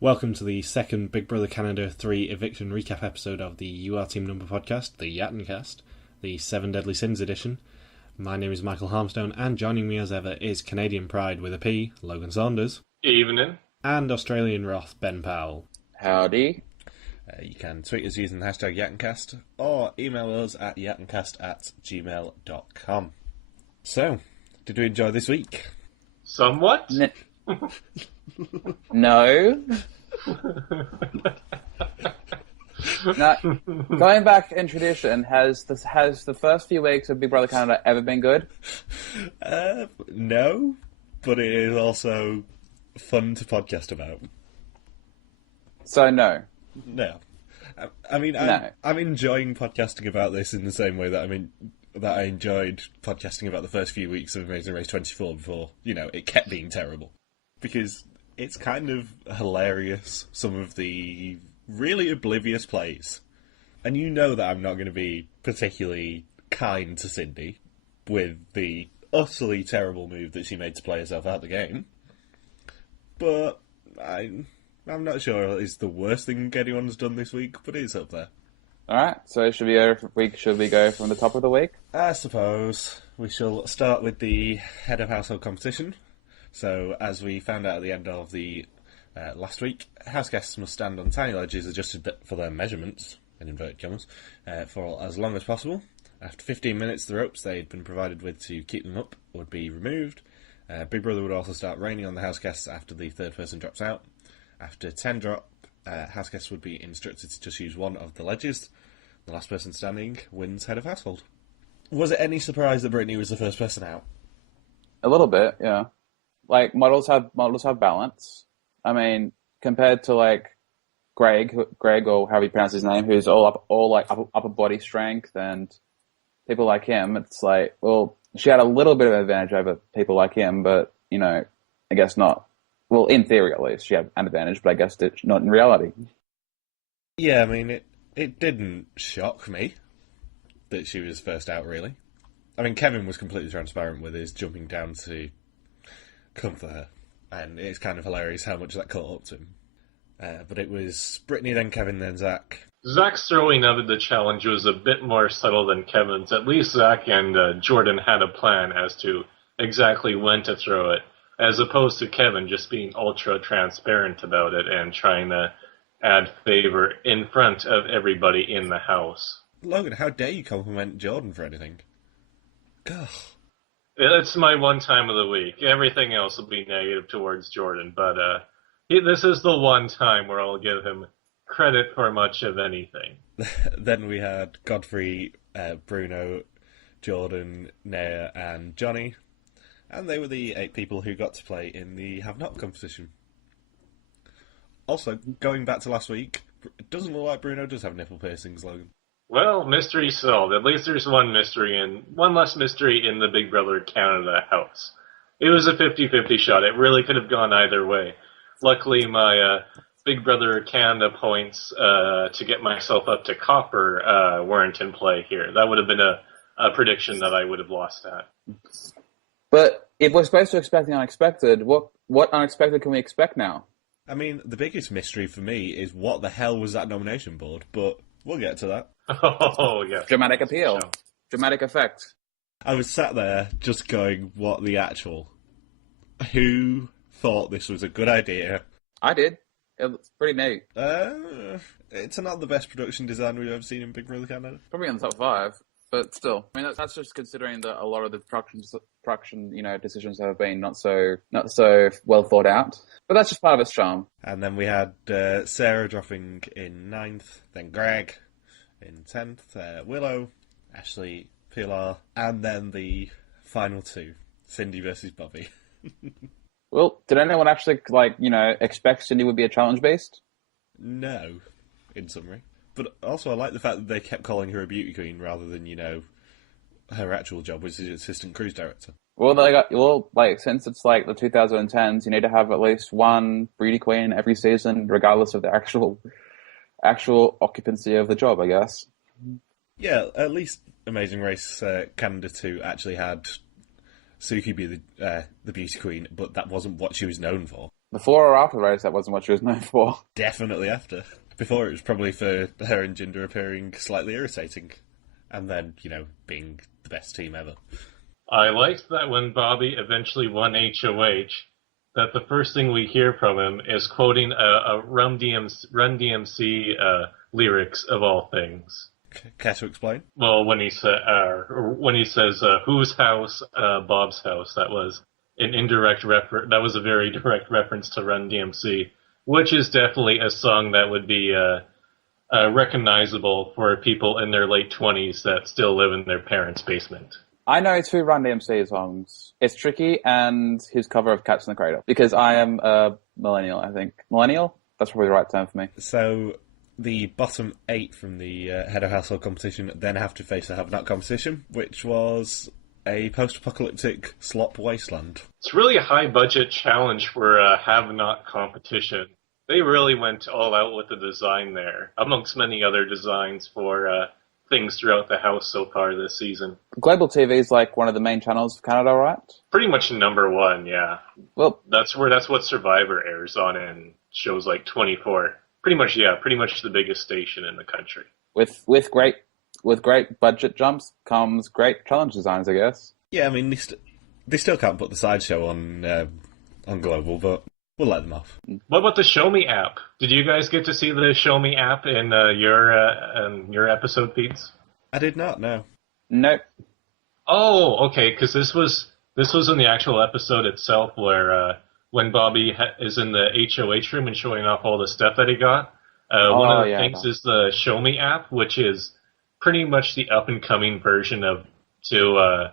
Welcome to the second Big Brother Canada 3 eviction recap episode of the You Are Team Number podcast, the yatncast, the 7 Deadly Sins edition. My name is Michael Harmstone, and joining me as ever is Canadian Pride with a P, Logan Saunders. Evening. And Australian Wrath, Ben Powell. Howdy. You can tweet us using the hashtag yatncast, or email us at yatncast@gmail.com. So, did we enjoy this week? Somewhat? No. Now, going back in tradition, has the first few weeks of Big Brother Canada ever been good? No, but it is also fun to podcast about. So no. No. I'm enjoying podcasting about this in the same way that I enjoyed podcasting about the first few weeks of Amazing Race 24 before, it kept being terrible. Because it's kind of hilarious, some of the really oblivious plays. And you know that I'm not going to be particularly kind to Cindy with the utterly terrible move that she made to play herself out the game. But I'm not sure it's the worst thing anyone's done this week, but it's up there. Alright, so should we go from the top of the week? I suppose we shall start with the head of household competition. So, as we found out at the end of the last week, house guests must stand on tiny ledges adjusted for their measurements, in inverted commas, for as long as possible. After 15 minutes, the ropes they'd been provided with to keep them up would be removed. Big Brother would also start raining on the house guests after the third person drops out. After 10 drop, house guests would be instructed to just use one of the ledges. The last person standing wins head of household. Was it any surprise that Brittany was the first person out? A little bit, yeah. Like, models have balance. I mean, compared to, like, Greg, or however you pronounce his name, who's all upper body strength, and people like him, it's like, well, she had a little bit of advantage over people like him, but, I guess not. Well, in theory, at least, she had an advantage, but I guess not in reality. Yeah, it didn't shock me that she was first out, really. Kevin was completely transparent with his jumping down to comfort her, and it's kind of hilarious how much that caught up to him. But it was Brittany, then Kevin, then Zach. Zach's throwing out of the challenge was a bit more subtle than Kevin's. At least Zach and Jordan had a plan as to exactly when to throw it, as opposed to Kevin just being ultra transparent about it and trying to add favor in front of everybody in the house. Logan, how dare you compliment Jordan for anything? Gah. It's my one time of the week. Everything else will be negative towards Jordan, but this is the one time where I'll give him credit for much of anything. Then we had Godfrey, Bruno, Jordan, Naya, and Johnny, and they were the 8 people who got to play in the Have Not competition. Also, going back to last week, it doesn't look like Bruno does have nipple piercings, Logan. Well, mystery solved. At least there's one mystery, and one less mystery in the Big Brother Canada house. It was a 50-50 shot. It really could have gone either way. Luckily, my Big Brother Canada points to get myself up to copper weren't in play here. That would have been a prediction that I would have lost at. But if we're supposed to expect the unexpected, what unexpected can we expect now? The biggest mystery for me is what the hell was that nomination board, but we'll get to that. Oh, yeah. Dramatic appeal. Sure. Dramatic effect. I was sat there just going, what the actual? Who thought this was a good idea? I did. It was pretty neat. It's not the best production design we've ever seen in Big Brother Canada. Probably in the top 5, but still. That's just considering that a lot of the production decisions have been not so well thought out. But that's just part of its charm. And then we had Sarah dropping in 9th, then Greg in 10th, Willow, Ashley, Pilar, and then the final 2, Cindy versus Bobby. Well, did anyone actually, expect Cindy would be a challenge beast? No, in summary. But also I like the fact that they kept calling her a beauty queen rather than, her actual job, which is assistant cruise director. Well, since it's like the 2010s, you need to have at least one beauty queen every season, regardless of the actual occupancy of the job, I guess. Yeah, at least Amazing Race Canada 2 actually had Suki be the beauty queen, but that wasn't what she was known for. Before or after the race, that wasn't what she was known for. Definitely after. Before, it was probably for her and Jinder appearing slightly irritating. And then, being the best team ever. I liked that when Bobby eventually won HOH, that the first thing we hear from him is quoting a Run DMC lyrics of all things. Care to explain? Well, when he says whose house, Bob's house, that was an indirect reference. That was a very direct reference to Run DMC, which is definitely a song that would be recognizable for people in their late 20s that still live in their parents' basement. I know 2 Run DMC songs. It's Tricky and his cover of Cats in the Cradle. Because I am a millennial, I think. Millennial? That's probably the right term for me. So, the bottom 8 from the Head of Household competition then have to face the Have Not competition, which was a post-apocalyptic slop wasteland. It's really a high-budget challenge for a Have Not competition. They really went all out with the design there, amongst many other designs for things throughout the house so far this season. Global TV is like one of the main channels of Canada, right? Pretty much number 1, yeah. Well, that's what Survivor airs on in shows like 24. Pretty much the biggest station in the country. With great budget jumps comes great challenge designs, I guess. Yeah, I mean, they still can't put the sideshow on Global, but we'll let them off. What about the Show Me app? Did you guys get to see the Show Me app in your episode feeds? I did not, no. Nope. Oh, okay, because this was in the actual episode itself where when Bobby is in the HOH room and showing off all the stuff that he got. One of the things is the Show Me app, which is pretty much the up-and-coming version to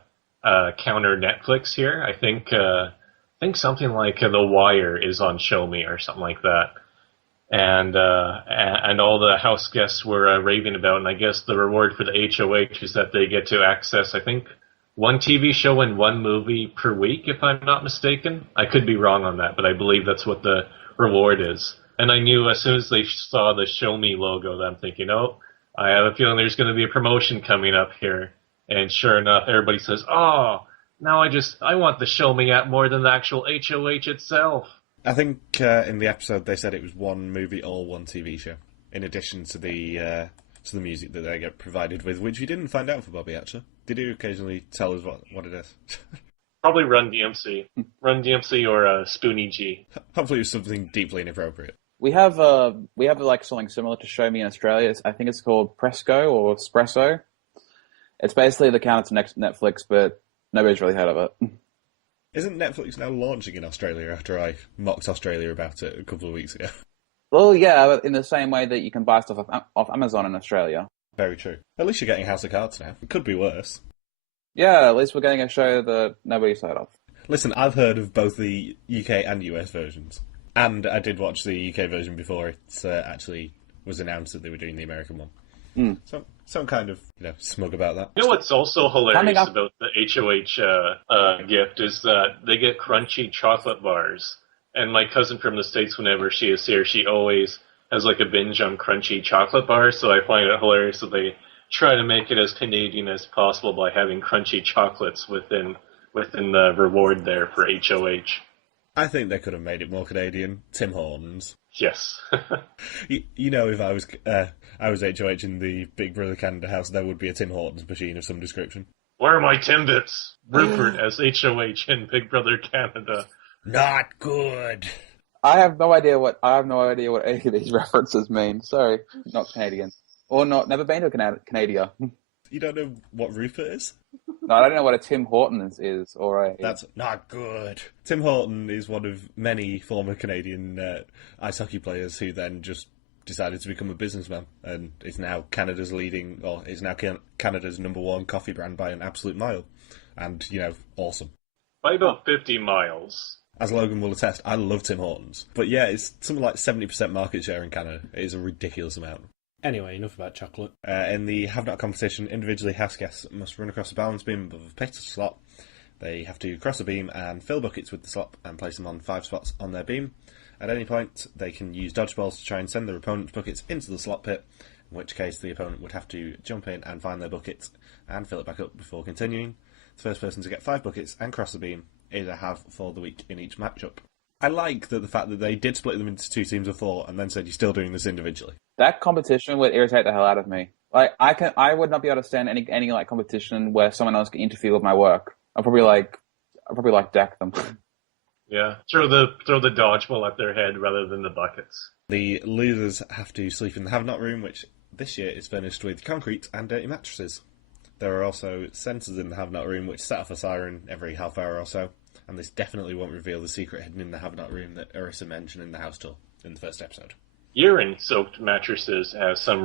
counter Netflix here. I think something like The Wire is on Show Me or something like that. And all the house guests were raving about, and I guess the reward for the HOH is that they get to access, I think, 1 TV show and 1 movie per week, if I'm not mistaken. I could be wrong on that, but I believe that's what the reward is. And I knew as soon as they saw the Show Me logo that I'm thinking, oh, I have a feeling there's going to be a promotion coming up here. And sure enough, everybody says, oh, now I want the Show Me app more than the actual HOH itself. I think in the episode they said it was 1 movie or 1 TV show, in addition to the music that they get provided with, which we didn't find out for Bobby, actually. Did you occasionally tell us what it is? Probably Run DMC. Run DMC or Spoonie G. Hopefully it was something deeply inappropriate. We have like something similar to Show Me in Australia. I think it's called Presco or Espresso. It's basically the counter to Netflix, but nobody's really heard of it. Isn't Netflix now launching in Australia after I mocked Australia about it a couple of weeks ago? Well, yeah, in the same way that you can buy stuff off Amazon in Australia. Very true. At least you're getting House of Cards now. It could be worse. Yeah, at least we're getting a show that nobody's heard of. Listen, I've heard of both the UK and US versions. And I did watch the UK version before it actually was announced that they were doing the American one. So I'm kind of, smug about that. You know what's also hilarious about the HOH gift is that they get crunchy chocolate bars. And my cousin from the States, whenever she is here, she always has like a binge on crunchy chocolate bars. So I find it hilarious that they try to make it as Canadian as possible by having crunchy chocolates within the reward there for HOH. I think they could have made it more Canadian. Tim Hortons. Yes. If I was HOH in the Big Brother Canada house, there would be a Tim Hortons machine of some description. Where are my Timbits? Rupert as HOH in Big Brother Canada. Not good. I have no idea what any of these references mean. Sorry, not Canadian. Or never been to Canada. You don't know what Rupert is? No, I don't know what a Tim Hortons is, or a... That's not good. Tim Horton is one of many former Canadian ice hockey players who then just decided to become a businessman and is now Canada's Canada's #1 coffee brand by an absolute mile. And, awesome. By about 50 miles. As Logan will attest, I love Tim Hortons. But yeah, it's something like 70% market share in Canada. It is a ridiculous amount. Anyway, enough about chocolate. In the Have Not competition, individually house guests must run across a balance beam above a pit slot. They have to cross the beam and fill buckets with the slop and place them on 5 spots on their beam. At any point, they can use dodgeballs to try and send their opponent's buckets into the slot pit, in which case the opponent would have to jump in and find their bucket and fill it back up before continuing. The first person to get 5 buckets and cross the beam is a have for the week in each matchup. I like the fact that they did split them into 2 teams of 4 and then said you're still doing this individually. That competition would irritate the hell out of me. Like I would not be able to stand any like competition where someone else can interfere with my work. I'll probably deck them. Yeah, throw the dodgeball at their head rather than the buckets. The losers have to sleep in the have-not room, which this year is furnished with concrete and dirty mattresses. There are also sensors in the have-not room which set off a siren every half hour or so, and this definitely won't reveal the secret hidden in the have-not room that Arissa mentioned in the house tour in the first episode. Urine-soaked mattresses, as some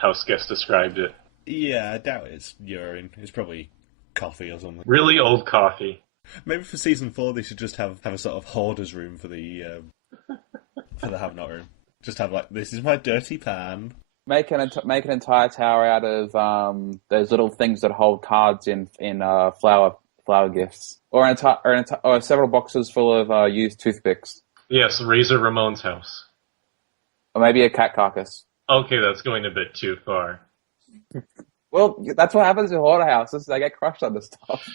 house guest described it. Yeah, I doubt it's urine. It's probably coffee or something. Really old coffee. Maybe for season 4 they should just have a sort of hoarder's room for the have-not room. Just have like, this is my dirty pan. Make an entire tower out of those little things that hold cards in flower gifts, or several boxes full of used toothpicks. Yes, Razor Ramon's house. Or maybe a cat carcass. Okay, that's going a bit too far. Well, that's what happens in hoarder houses. They get crushed under stuff.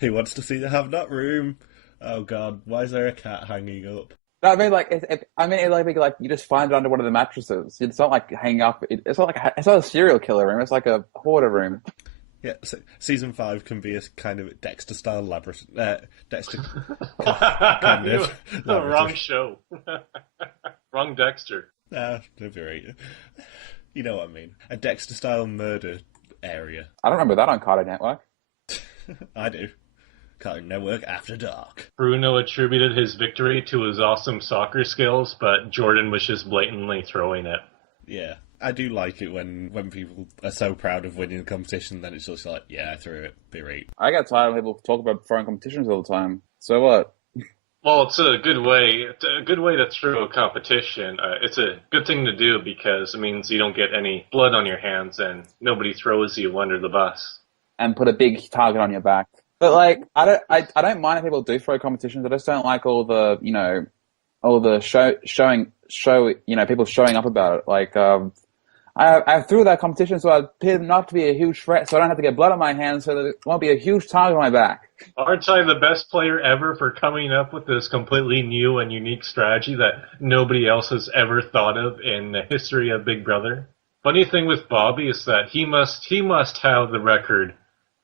Who wants to see the have-not room? Oh god, why is there a cat hanging up? No, I mean, like, like you just find it under one of the mattresses. It's not like hanging up. It's not a serial killer room. It's like a hoarder room. Yeah, so season 5 can be a kind of Dexter-style laboratory. Dexter kind of wrong show. Wrong Dexter. Don't be right. You know what I mean. A Dexter-style murder area. I don't remember that on Cartoon Network. I do. Cartoon Network After Dark. Bruno attributed his victory to his awesome soccer skills, but Jordan was just blatantly throwing it. Yeah. I do like it when people are so proud of winning a competition, then it's just like, yeah, I threw it, be right. I get tired of people talk about throwing competitions all the time. So what? Well, it's a good way. It's a good way to throw a competition. It's a good thing to do because it means you don't get any blood on your hands and nobody throws you under the bus. And put a big target on your back. But like, I don't mind if people do throw competitions. I just don't like all the people showing up about it. Like, I threw that competition so I appeared not to be a huge threat, so I don't have to get blood on my hands, so there won't be a huge target on my back. Aren't I the best player ever for coming up with this completely new and unique strategy that nobody else has ever thought of in the history of Big Brother? Funny thing with Bobby is that he must have the record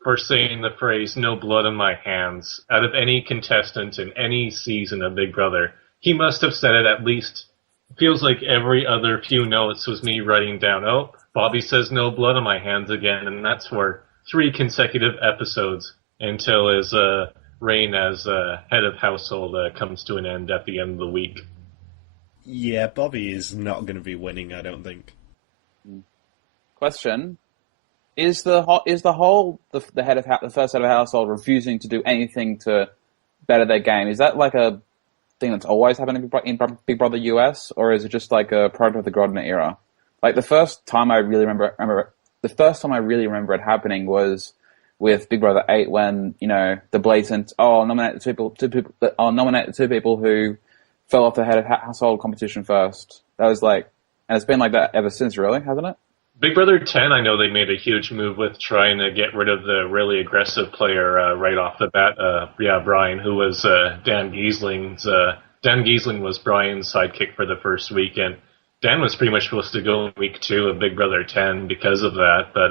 for saying the phrase "no blood on my hands" out of any contestant in any season of Big Brother. He must have said it at least. Feels like every other few notes was me writing down, oh, Bobby says no blood on my hands again, and that's for 3 consecutive episodes until his reign as head of household comes to an end at the end of the week. Yeah, Bobby is not going to be winning, I don't think. Question: Is the first head of household refusing to do anything to better their game? Is that like a thing that's always happened in Big Brother US, or is it just like a product of the Grodner era? Like the first time I really remember it happening was with Big Brother 8 when, the blatant nominate the 2 people who fell off the head of household competition first. That was like, and it's been like that ever since, really, hasn't it? Big Brother 10, I know they made a huge move with trying to get rid of the really aggressive player right off the bat. Brian, who was Dan Giesling's. Dan Giesling was Brian's sidekick for the first week, and Dan was pretty much supposed to go in week 2 of Big Brother 10 because of that. But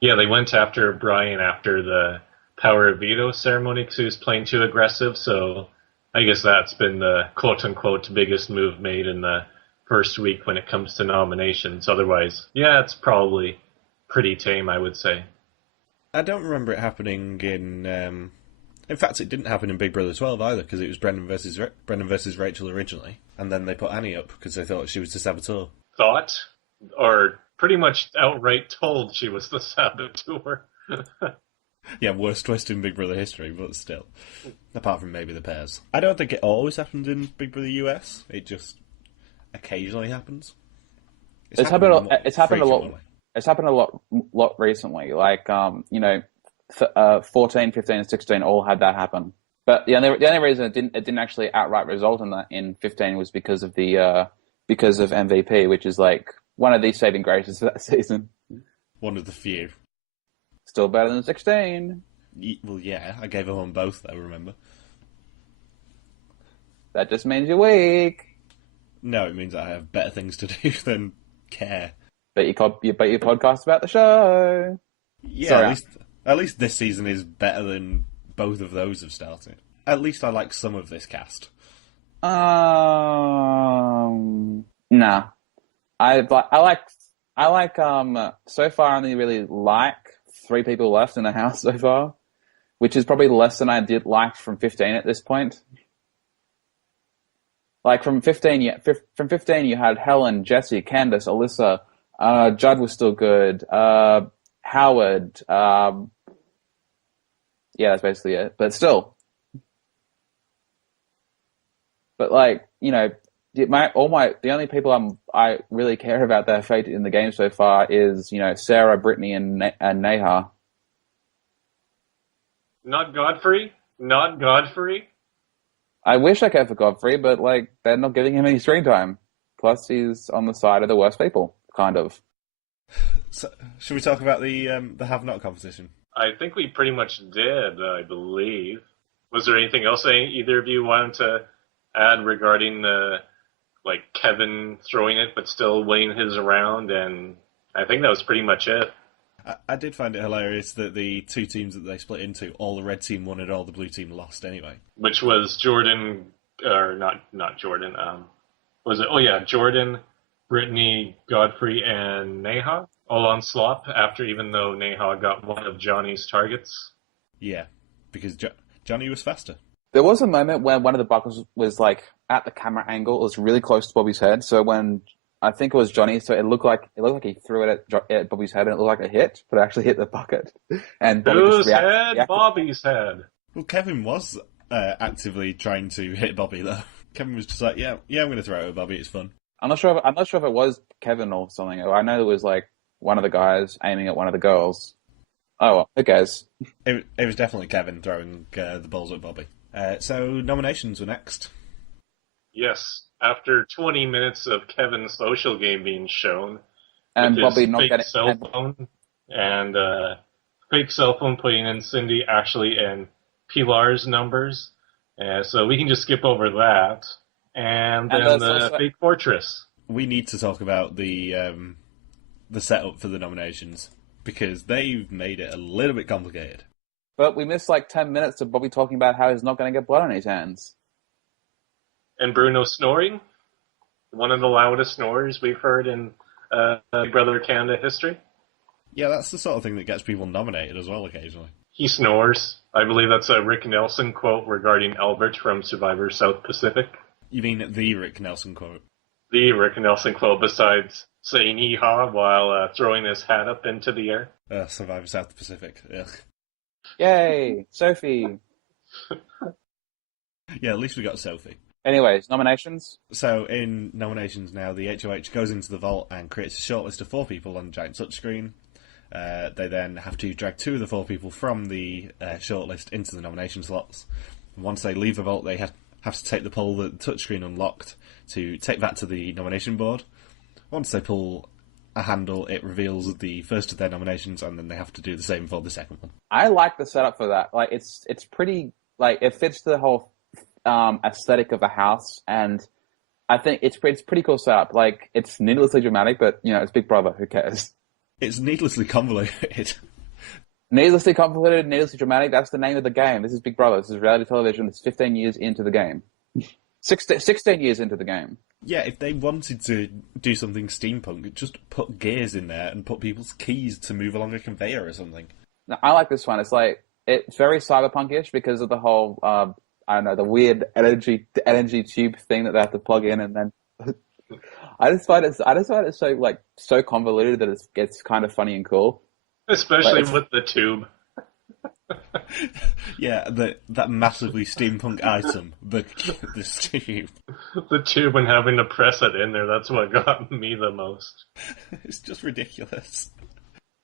they went after Brian after the Power of Veto ceremony because he was playing too aggressive. So I guess that's been the quote-unquote biggest move made in the first week when it comes to nominations. Otherwise, it's probably pretty tame, I would say. I don't remember it happening in fact, it didn't happen in Big Brother 12 either, because it was Brendan versus Rachel originally, and then they put Annie up because they thought she was the saboteur. Thought? Or pretty much outright told she was the saboteur. Yeah, worst twist in Big Brother history, but still. Apart from maybe the pairs. I don't think it always happens in Big Brother US. It just occasionally happens. It's happened a lot recently. Like 14, 15, and 16 all had that happen. But the only reason it didn't actually outright result in that in 15 was because of MVP, which is like one of the saving graces of that season. One of the few. Still better than 16. Well, yeah, I gave them on both though, remember? That just means you're weak. No, it means I have better things to do than care. But you podcast about the show. Yeah, Sorry, at least this season is better than both of those have started. At least I like some of this cast. Nah. I like so far I only really like 3 people left in the house so far, which is probably less than I did like from 15 at this point. Like from 15 you had Helen, Jesse, Candace, Alyssa, Judd was still good, Howard, yeah, that's basically it. But still. But like, you know, the only people I really care about their fate in the game so far is, you know, Sarah, Brittany, and Neha. Not Godfrey? Not Godfrey? I wish I cared for Godfrey, but like they're not giving him any screen time. Plus, he's on the side of the worst people, kind of. So, should we talk about the have-not competition? I think we pretty much did, I believe. Was there anything else either of you wanted to add regarding the, like, Kevin throwing it but still winning his round? And I think that was pretty much it. I did find it hilarious that the 2 teams that they split into, all the red team won and all the blue team lost anyway. Which was Jordan, or not Jordan, was it? Oh yeah, Jordan, Brittany, Godfrey, and Neha, all on slop after, even though Neha got one of Johnny's targets. Yeah, because Johnny was faster. There was a moment where one of the buckles was like at the camera angle. It was really close to Bobby's head. So when I think it was Johnny, so it looked like he threw it at Bobby's head, and it looked like a hit, but it actually hit the bucket. And Bobby Whose just head? Bobby's head. Well, Kevin was actively trying to hit Bobby though. Kevin was just like, yeah, I'm going to throw it at Bobby. It's fun. I'm not sure if it was Kevin or something. I know it was like one of the guys aiming at one of the girls. Oh well, who cares? It was definitely Kevin throwing the balls at Bobby. So nominations were next. Yes, after 20 minutes of Kevin's social game being shown, And with Bobby his not fake getting cell phone, and fake cell phone putting in Cindy, Ashley, and Pilar's numbers. So we can just skip over that. And then the fake fortress. We need to talk about the setup for the nominations, because they've made it a little bit complicated. But we missed like 10 minutes of Bobby talking about how he's not going to get blood on his hands. And Bruno snoring. One of the loudest snores we've heard in Big Brother Canada history. Yeah, that's the sort of thing that gets people nominated as well occasionally. He snores. I believe that's a Rick Nelson quote regarding Albert from Survivor South Pacific. You mean the Rick Nelson quote? The Rick Nelson quote, besides saying hee-haw while throwing his hat up into the air. Survivor South Pacific. Ugh. Yay, Sophie. Yeah, at least we got Sophie. Anyways, nominations? So in nominations now, the HOH goes into the vault and creates a shortlist of 4 people on a giant touchscreen. They then have to drag 2 of the 4 people from the shortlist into the nomination slots. And once they leave the vault, they have to take the poll that the touchscreen unlocked to take that to the nomination board. Once they pull a handle, it reveals the first of their nominations, and then they have to do the same for the second one. I like the setup for that. Like, it's pretty, like, it fits the whole aesthetic of the house, and I think it's pretty cool setup. Like, it's needlessly dramatic, but, you know, it's Big Brother, who cares? It's needlessly convoluted. Needlessly convoluted, needlessly dramatic, that's the name of the game. This is Big Brother. This is reality television. It's 15 years into the game. 16 years into the game. Yeah, if they wanted to do something steampunk, just put gears in there and put people's keys to move along a conveyor or something. Now, I like this one. It's like, it's very cyberpunkish because of the whole, I don't know, the weird energy tube thing that they have to plug in, and then I just find it so convoluted that it gets kind of funny and cool. Especially with the tube. Yeah, that massively steampunk item, the tube. The tube and having to press it in there, that's what got me the most. It's just ridiculous.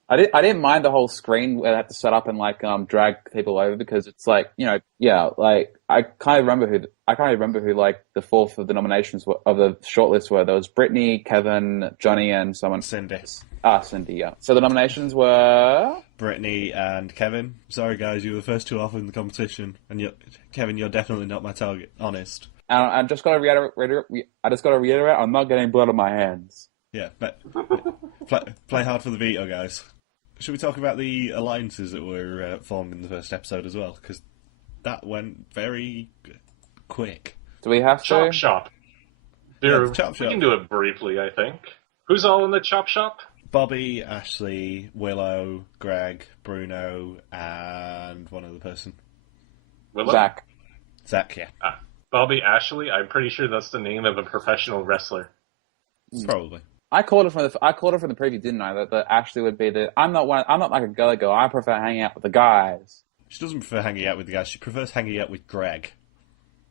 I didn't mind the whole screen where they have to set up and like drag people over, because it's like, you know, yeah, like I can't remember who like the fourth of the nominations of the shortlist were. There was Brittany, Kevin, Johnny, and someone. Cindy. Cindy. Yeah. So the nominations were Brittany and Kevin. Sorry, guys, you were the first two off in the competition, and Kevin, you're definitely not my target. Honest. And I just got to reiterate. I'm not getting blood on my hands. Yeah, but play hard for the veto, guys. Should we talk about the alliances that were formed in the first episode as well? Because that went very quick. Do we have to? Chop Shop. Yeah, Chop we Shop. can do it briefly, I think. Who's all in the Chop Shop? Bobby, Ashley, Willow, Greg, Bruno, and one other person. Willow? Zach, yeah. Bobby Ashley? I'm pretty sure that's the name of a professional wrestler. Probably. I called it from the preview, didn't I? That Ashley would be the. I'm not like a girly girl. I prefer hanging out with the guys. She doesn't prefer hanging out with the guys. She prefers hanging out with Greg.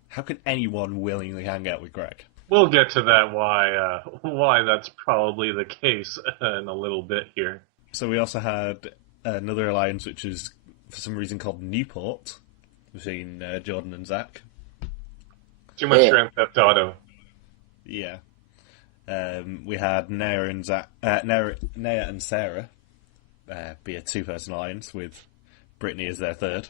How can anyone willingly hang out with Greg? We'll get to that why that's probably the case in a little bit here. So we also had another alliance, which is for some reason called Newport, between Jordan and Zach. Too much Grand Theft Auto. Yeah. We had Naya and Sarah be a two-person alliance with Brittany as their third,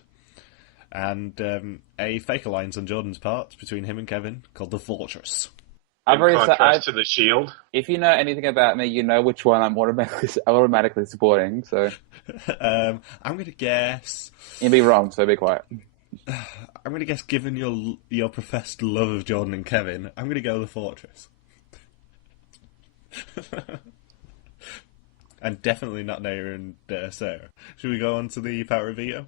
and a fake alliance on Jordan's part between him and Kevin called the Fortress. I've already contrast to the Shield. If you know anything about me, you know which one I'm automatically supporting. So I'm going to guess. You'd be wrong, so be quiet. I'm going to guess, given your professed love of Jordan and Kevin, I'm going to go the Fortress. And definitely not Naya and Sarah. Should we go on to the Power of Veto?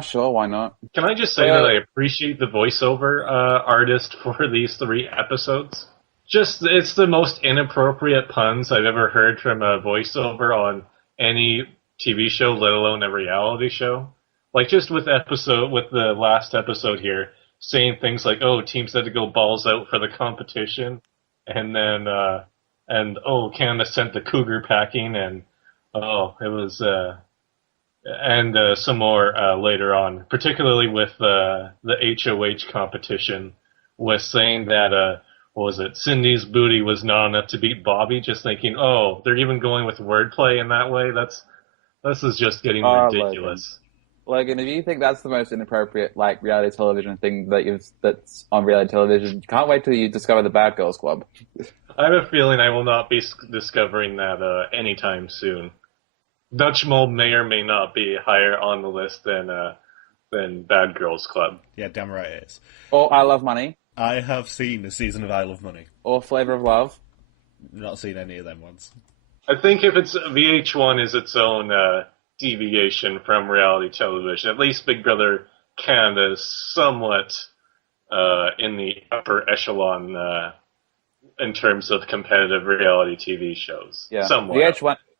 Sure, why not? Can I just say that I appreciate the voiceover artist for these 3 episodes? It's the most inappropriate puns I've ever heard from a voiceover on any TV show, let alone a reality show. Like, just with the last episode here, saying things like, oh, teams had to go balls out for the competition, and then, Canada sent the cougar packing, and, it was, and some more later on, particularly with the HOH competition, was saying that, Cindy's booty was not enough to beat Bobby, just thinking, oh, they're even going with wordplay in that way? This is just getting ridiculous. Logan, if you think that's the most inappropriate, like, reality television thing that's on reality television, can't wait till you discover the Bad Girls Club. I have a feeling I will not be discovering that anytime soon. Dutch Mold may or may not be higher on the list than Bad Girls Club. Yeah, damn right it is. Or I Love Money. I have seen a season of I Love Money. Or Flavor of Love. Not seen any of them ones. I think if it's VH1 is its own deviation from reality television, at least Big Brother Canada is somewhat in the upper echelon in terms of competitive reality TV shows. Yeah, somewhat.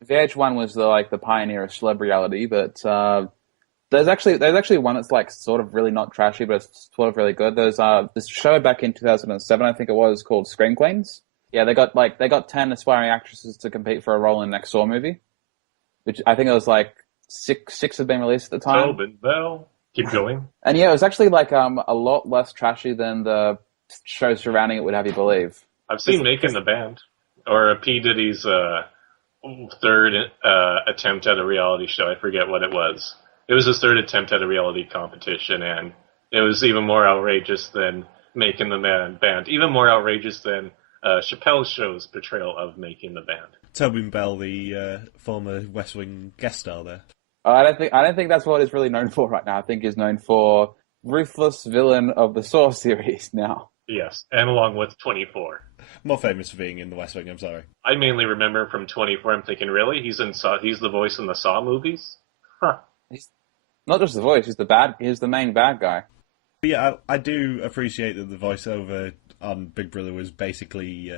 VH1 was the pioneer of celeb reality, but there's actually one that's like sort of really not trashy, but it's sort of really good. There's this show back in 2007, I think it was, called Scream Queens. Yeah, they got 10 aspiring actresses to compete for a role in the next Saw movie, which I think it was like six had been released at the time. Tobin Bell. Keep going. And yeah, it was actually like a lot less trashy than the shows surrounding it would have you believe. I've seen Making the Band, or P. Diddy's third attempt at a reality show. I forget what it was. It was his third attempt at a reality competition, and it was even more outrageous than Making the Band. Even more outrageous than Chappelle's show's portrayal of Making the Band. Tobin Bell, the former West Wing guest star there. I don't think that's what he's really known for right now. I think he's known for ruthless villain of the Saw series now. Yes, and along with 24. More famous for being in the West Wing, I'm sorry. I mainly remember him from 24. I'm thinking, really? He's the voice in the Saw movies? Huh. He's not just the voice, he's the main bad guy. But yeah, I do appreciate that the voiceover on Big Brother was basically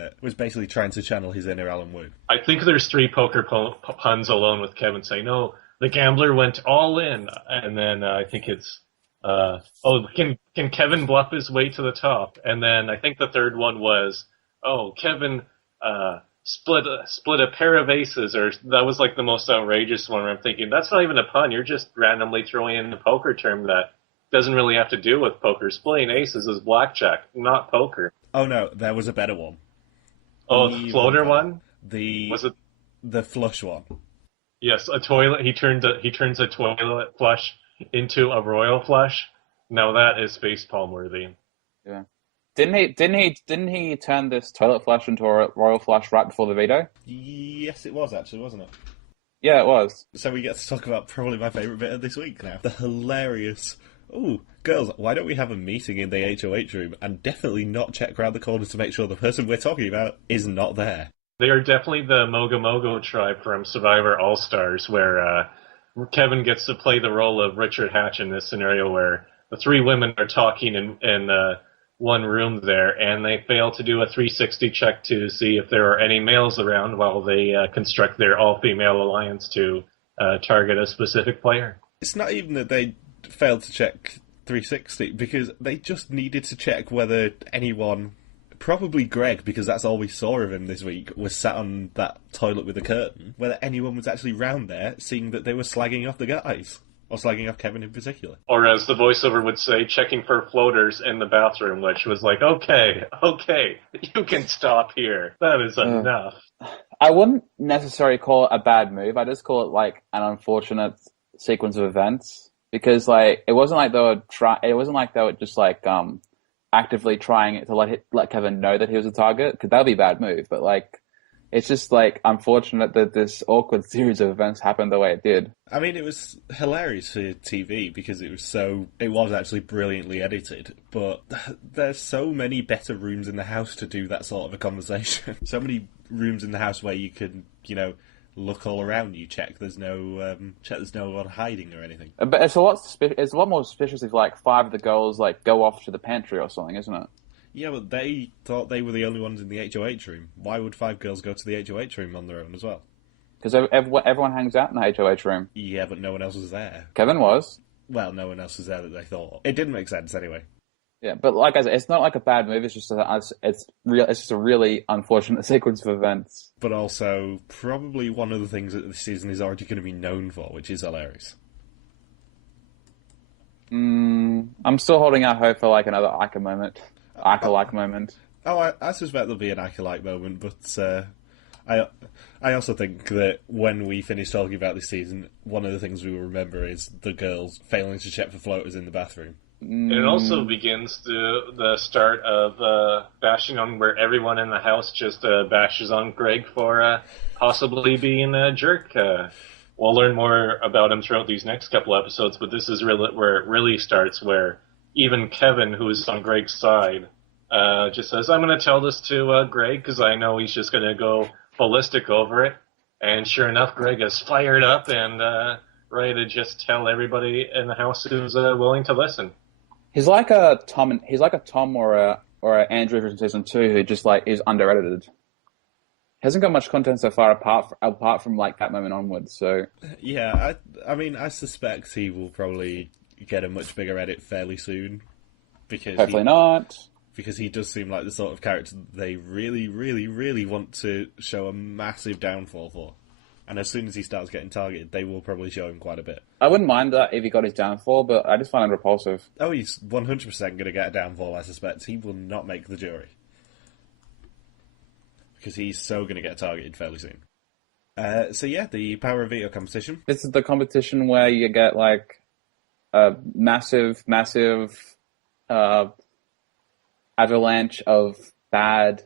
trying to channel his inner Alan Wu. I think there's 3 poker puns alone with Kevin saying, "No, the gambler went all in," and then I think it's, can Kevin bluff his way to the top? And then I think the third one was, Kevin split a pair of aces, or that was like the most outrageous one. Where I'm thinking that's not even a pun. You're just randomly throwing in a poker term that doesn't really have to do with poker. Splitting aces is blackjack, not poker. Oh no, there was a better one. Oh, the Even floater better. one? Was it the flush one? Yes, a toilet. He turns a toilet flush into a royal flush. Now that is facepalm worthy. Yeah. Didn't he turn this toilet flush into a royal flush right before the veto? Yes, it was actually, wasn't it? Yeah, it was. So we get to talk about probably my favourite bit of this week now. The hilarious, "Ooh, girls, why don't we have a meeting in the HOH room and definitely not check round the corner to make sure the person we're talking about is not there?" They are definitely the Mogo Mogo tribe from Survivor All-Stars, where Kevin gets to play the role of Richard Hatch in this scenario where the three women are talking in one room there, and they fail to do a 360 check to see if there are any males around while they construct their all-female alliance to target a specific player. It's not even that they failed to check 360, because they just needed to check whether anyone, probably Greg, because that's all we saw of him this week, was sat on that toilet with a curtain, whether anyone was actually round there, seeing that they were slagging off the guys. Or slagging off Kevin in particular. Or as the voiceover would say, checking for floaters in the bathroom, which was like, okay, you can stop here. That is enough. I wouldn't necessarily call it a bad move. I just call it like an unfortunate sequence of events, because like it wasn't like they were just like actively trying to let Kevin know that he was a target, because that would be a bad move. But like, it's just like unfortunate that this awkward series of events happened the way it did. I mean, it was hilarious for TV because it was actually brilliantly edited, but there's so many better rooms in the house to do that sort of a conversation. So many rooms in the house where you can, look all around you, check there's no one hiding or anything. But it's a lot more suspicious if like 5 of the girls like go off to the pantry or something, isn't it? Yeah, but they thought they were the only ones in the HOH room. Why would 5 girls go to the HOH room on their own as well? Because everyone hangs out in the HOH room. Yeah, but no one else was there. Kevin was. Well, no one else was there that they thought. It didn't make sense anyway. Yeah, but like I said, it's not like a bad move. It's just it's just a really unfortunate sequence of events. But also, probably one of the things that this season is already going to be known for, which is hilarious. I'm still holding out hope for like another Ica moment. Ica-like moment. Oh, I suspect there'll be an Ica-like moment, but I also think that when we finish talking about this season, one of the things we will remember is the girls failing to check for floaters in the bathroom. And it also begins the start of bashing on where everyone in the house just bashes on Greg for possibly being a jerk. We'll learn more about him throughout these next couple episodes, but this is really where it really starts, where even Kevin, who is on Greg's side, just says, I'm going to tell this to Greg because I know he's just going to go ballistic over it. And sure enough, Greg is fired up and ready to just tell everybody in the house who's willing to listen. He's like a Tom. He's like a Tom or a Andrew from season 2 who just like is under-edited. Hasn't got much content so far apart from like that moment onwards. So yeah, I mean, I suspect he will probably get a much bigger edit fairly soon. Because hopefully not. Because he does seem like the sort of character they really, really, really want to show a massive downfall for. And as soon as he starts getting targeted, they will probably show him quite a bit. I wouldn't mind that if he got his downfall, but I just find him repulsive. Oh, he's 100% going to get a downfall, I suspect. He will not make the jury. Because he's so going to get targeted fairly soon. So yeah, the Power of Veto competition. This is the competition where you get like a massive avalanche of bad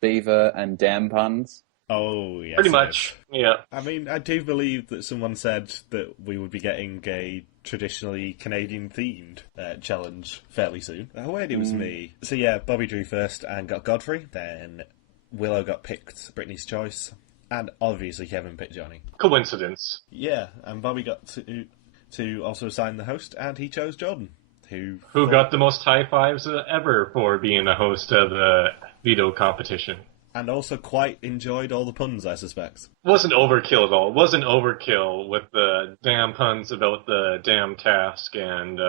beaver and dam puns. Oh, yes. Pretty much, yeah. I mean, I do believe that someone said that we would be getting a traditionally Canadian-themed challenge fairly soon. Wait, it was me. So yeah, Bobby drew first and got Godfrey. Then Willow got picked Brittany's choice. And obviously Kevin picked Johnny. Coincidence. Yeah, and Bobby got to also assign the host, and he chose Jordan. Who got the most high fives ever for being a host of the veto competition. And also quite enjoyed all the puns, I suspect. Wasn't overkill at all. Wasn't overkill with the damn puns about the damn task and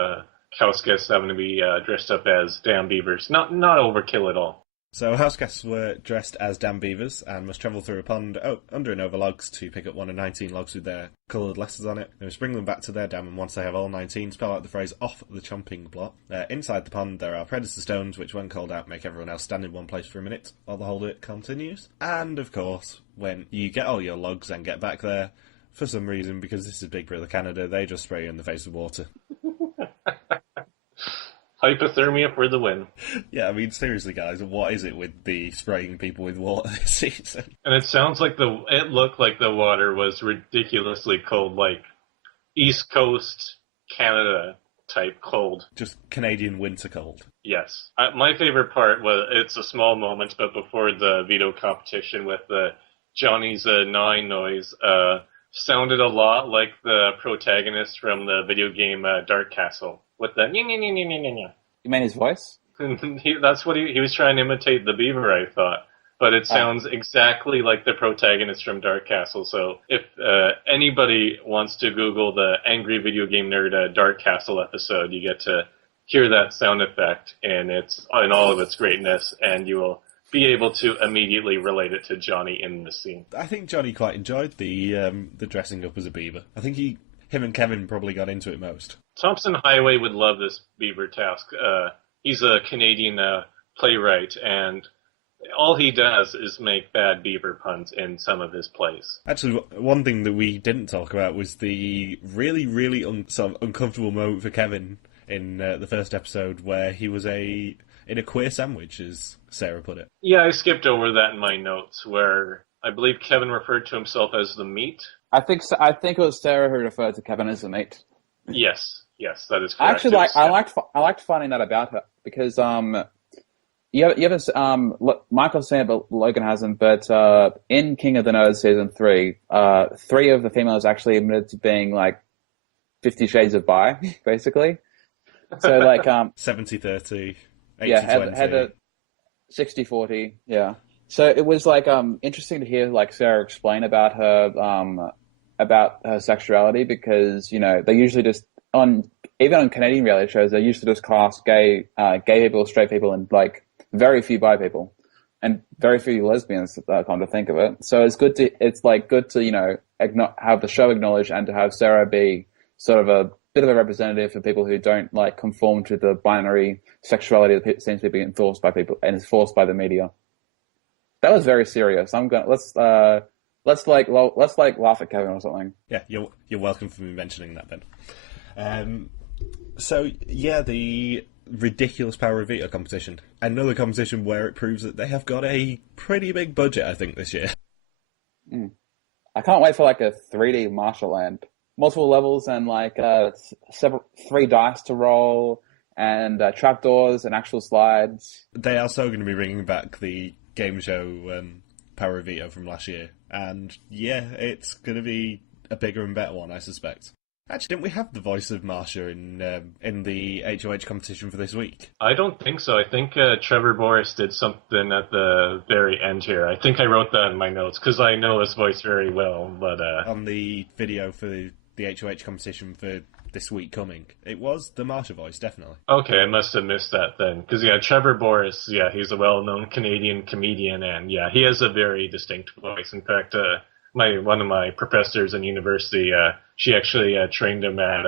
house guests having to be dressed up as damn beavers. Not overkill at all. So house guests were dressed as dam beavers and must travel through a pond under and over logs to pick up one of 19 logs with their coloured letters on it. They must bring them back to their dam, and once they have all 19, spell out the phrase "off the chomping block." Inside the pond there are predator stones which, when called out, make everyone else stand in one place for a minute while the holder continues. And of course, when you get all your logs and get back there, for some reason, because this is Big Brother Canada, they just spray you in the face with water. Hypothermia for the win. Yeah, I mean, seriously, guys, what is it with the spraying people with water this season? And it sounds like it looked like the water was ridiculously cold, like East Coast Canada type cold. Just Canadian winter cold. Yes. My favorite part was, it's a small moment, but before the veto competition with Johnny's gnawing noise, sounded a lot like the protagonist from the video game Dark Castle, with the nya nya nya nya nya nya. You mean his voice? That's what he was trying to imitate the beaver, I thought. But it sounds exactly like the protagonist from Dark Castle. So if anybody wants to Google the Angry Video Game Nerd Dark Castle episode, you get to hear that sound effect, and it's in all of its greatness, and you will be able to immediately relate it to Johnny in the scene. I think Johnny quite enjoyed the dressing up as a beaver. I think him and Kevin probably got into it most. Thompson Highway would love this beaver task. He's a Canadian playwright, and all he does is make bad beaver puns in some of his plays. Actually, one thing that we didn't talk about was the really, really sort of uncomfortable moment for Kevin in the first episode, where he was in a queer sandwich, as Sarah put it. Yeah, I skipped over that in my notes, where I believe Kevin referred to himself as the meat. I think it was Sarah who referred to Kevin as the mate. Yes, that is correct. Actually, I liked finding that about her, because you haven't Michael saying it, but Logan hasn't. But in King of the Nerds season 3, 3 of the females actually admitted to being like 50 Shades of bi, basically. So like 70-30, 80-20. Yeah, Heather 60-40. Yeah. So it was like interesting to hear like Sarah explain about her sexuality, because they usually just even on Canadian reality shows, they used to just cast gay people, straight people, and like very few bi people, and very few lesbians. Come to think of it, so it's good to have the show acknowledge, and to have Sarah be sort of a bit of a representative for people who don't like conform to the binary sexuality that seems to be enforced by people and is forced by the media. That was very serious. Let's laugh at Kevin or something. Yeah, you're welcome for me mentioning that, Ben. So yeah, the ridiculous power of veto competition. Another competition where it proves that they have got a pretty big budget, I think, this year. I can't wait for like a 3D Marshall Land. Multiple levels and like 3 dice to roll, and trapdoors and actual slides. They are also going to be bringing back the game show Power of Veto from last year. And yeah, it's going to be a bigger and better one, I suspect. Actually, didn't we have the voice of Marsha in the HOH competition for this week? I don't think so. I think Trevor Boris did something at the very end here. I think I wrote that in my notes, because I know his voice very well. But on the video for the HOH competition for this week coming, it was the Marsha voice, definitely. Okay, I must have missed that then. Because, yeah, Trevor Boris, yeah, he's a well-known Canadian comedian, and, yeah, he has a very distinct voice. In fact, one of my professors in university, she actually trained him at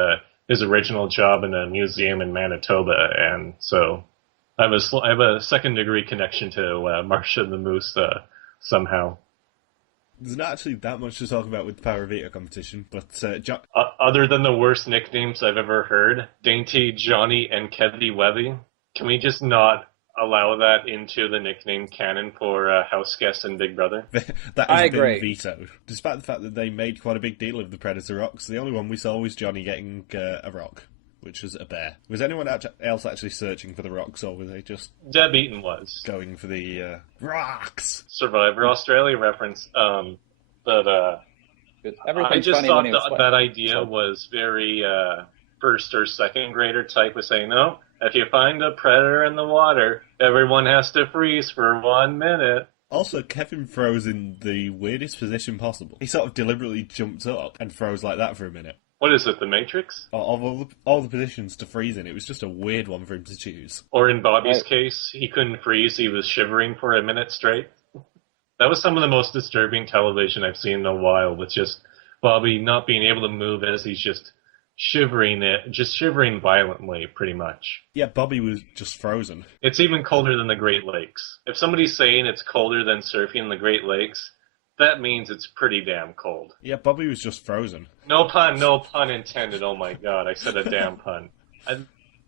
his original job in a museum in Manitoba, and so I have a second-degree connection to Marsha the Moose somehow. There's not actually that much to talk about with the Power of Veto competition, but other than the worst nicknames I've ever heard, Dainty, Johnny, and Kevy Webby, can we just not allow that into the nickname canon for house guests and Big Brother? That has been vetoed, despite the fact that they made quite a big deal of the Predator rocks. The only one we saw was Johnny getting a rock, which was a bear. Was anyone else actually searching for the rocks, or were they just... Deb Eaton was. Going for the rocks? Survivor Australia reference. But I just thought that idea was very first or second grader type of saying, no, if you find a predator in the water, everyone has to freeze for 1 minute. Also, Kevin froze in the weirdest position possible. He sort of deliberately jumped up and froze like that for a minute. What is it, The Matrix? Of all the positions to freeze in, it was just a weird one for him to choose. Or in Bobby's Right. case, he couldn't freeze, he was shivering for a minute straight. That was some of the most disturbing television I've seen in a while, with just Bobby not being able to move as he's just shivering violently, pretty much. Yeah, Bobby was just frozen. It's even colder than the Great Lakes. If somebody's saying it's colder than surfing in the Great Lakes, that means it's pretty damn cold. Yeah, Bobby was just frozen. No pun intended. Oh my god, I said a damn pun.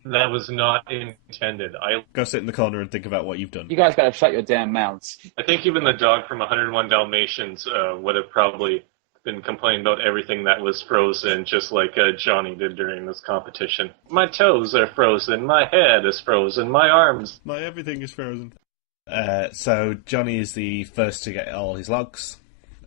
That was not intended. Go sit in the corner and think about what you've done. You guys gotta shut your damn mouths. I think even the dog from 101 Dalmatians would have probably been complaining about everything that was frozen, just like Johnny did during this competition. My toes are frozen, my head is frozen, my arms. My everything is frozen. So Johnny is the first to get all his logs,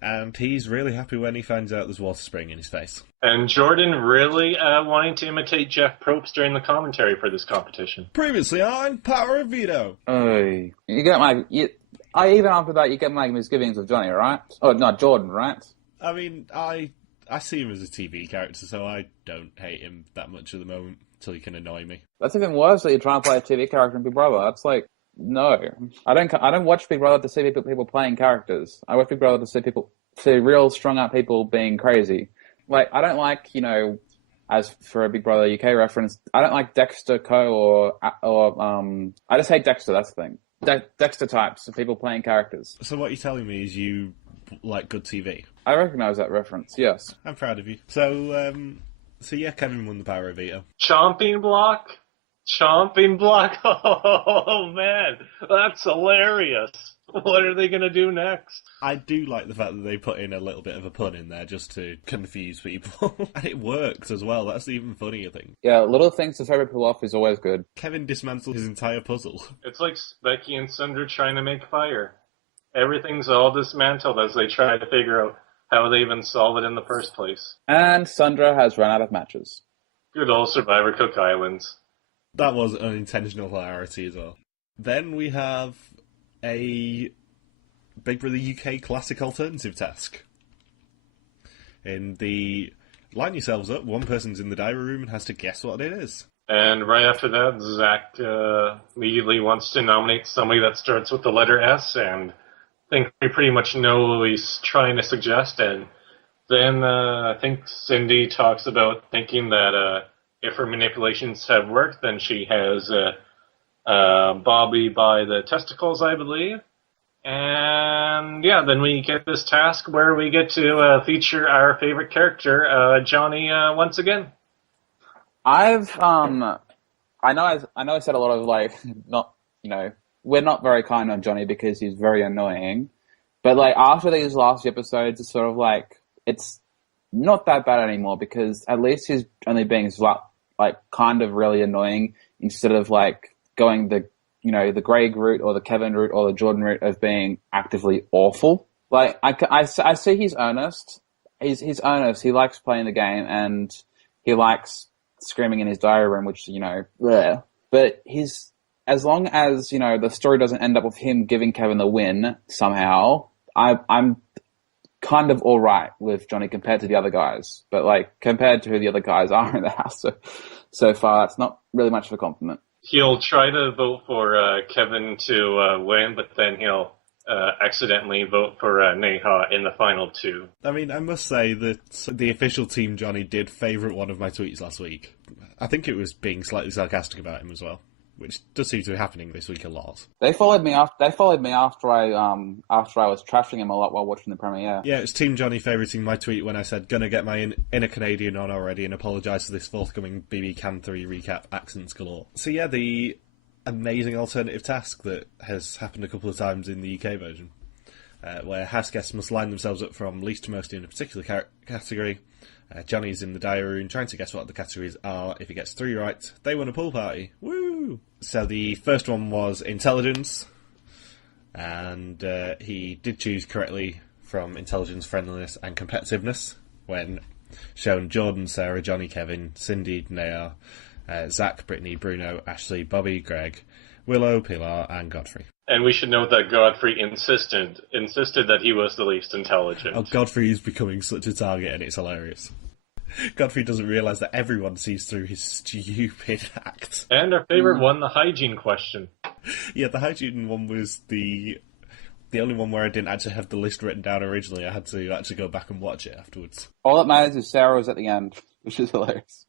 and he's really happy when he finds out there's water spraying in his face. And Jordan really wanting to imitate Jeff Probst during the commentary for this competition. Previously on Power of Veto. Even after that, you get my misgivings of Johnny, right? Oh, no, Jordan, right? I mean, I see him as a TV character, so I don't hate him that much at the moment, till he can annoy me. That's even worse that you're trying to play a TV character in Big Brother. That's like, no. I don't watch Big Brother to see people playing characters. I watch Big Brother to see real strung up people being crazy. Like, I don't like, as for a Big Brother UK reference, I don't like Dexter Co. or I just hate Dexter, that's the thing. Dexter types of people playing characters. So what you're telling me is you like good TV. I recognise that reference, yes. I'm proud of you. So yeah, Kevin won the Power of Veto. Chomping block? Oh man, that's hilarious. What are they going to do next? I do like the fact that they put in a little bit of a pun in there just to confuse people. And it works as well. That's the even funnier thing. Yeah, little things to throw people off is always good. Kevin dismantled his entire puzzle. It's like Becky and Sundra trying to make fire. Everything's all dismantled as they try to figure out how they even solve it in the first place. And Sundra has run out of matches. Good old Survivor Cook Islands. That was unintentional hilarity as well. Then we have a Big Brother UK classic alternative task. In the line yourselves up, one person's in the diary room and has to guess what it is. And right after that, Zach immediately wants to nominate somebody that starts with the letter S, and I think we pretty much know what he's trying to suggest. And then I think Cindy talks about thinking that if her manipulations have worked, then she has Bobby by the testicles, I believe. And yeah, then we get this task where we get to feature our favorite character, Johnny, once again. I know I said a lot of we're not very kind on Johnny because he's very annoying. But like after these last episodes, it's sort of like it's not that bad anymore because at least he's only being like kind of really annoying instead of like going the Greg route or the Kevin route or the Jordan route of being actively awful. Like I see he's earnest. He's earnest. He likes playing the game and he likes screaming in his diary room, which bleh. But as long as the story doesn't end up with him giving Kevin the win somehow, I'm kind of all right with Johnny compared to the other guys. But like compared to who the other guys are in the house so far, that's not really much of a compliment. He'll try to vote for Kevin to win, but then he'll accidentally vote for Neha in the final two. I mean, I must say that the official Team Johnny did favourite one of my tweets last week. I think it was being slightly sarcastic about him as well, which does seem to be happening this week a lot. They followed me after I was trashing him a lot while watching the premiere. Yeah, it's Team Johnny favouriting my tweet when I said, gonna get my inner Canadian on already and apologise for this forthcoming BB Can 3 recap accents galore. So yeah, the amazing alternative task that has happened a couple of times in the UK version, where house guests must line themselves up from least to most in a particular category. Johnny's in the diary room trying to guess what the categories are. If he gets 3 right, they win a pool party. Woo! So the first one was intelligence, and he did choose correctly from intelligence, friendliness, and competitiveness when shown Jordan, Sarah, Johnny, Kevin, Cindy, Naya, Zach, Brittany, Bruno, Ashley, Bobby, Greg, Willow, Pilar, and Godfrey. And we should note that Godfrey insisted that he was the least intelligent. Oh, Godfrey is becoming such a target, and it's hilarious. Godfrey doesn't realise that everyone sees through his stupid act. And our favorite one, the hygiene question. Yeah, the hygiene one was the only one where I didn't actually have the list written down originally. I had to actually go back and watch it afterwards. All that matters is Sarah was at the end, which is hilarious.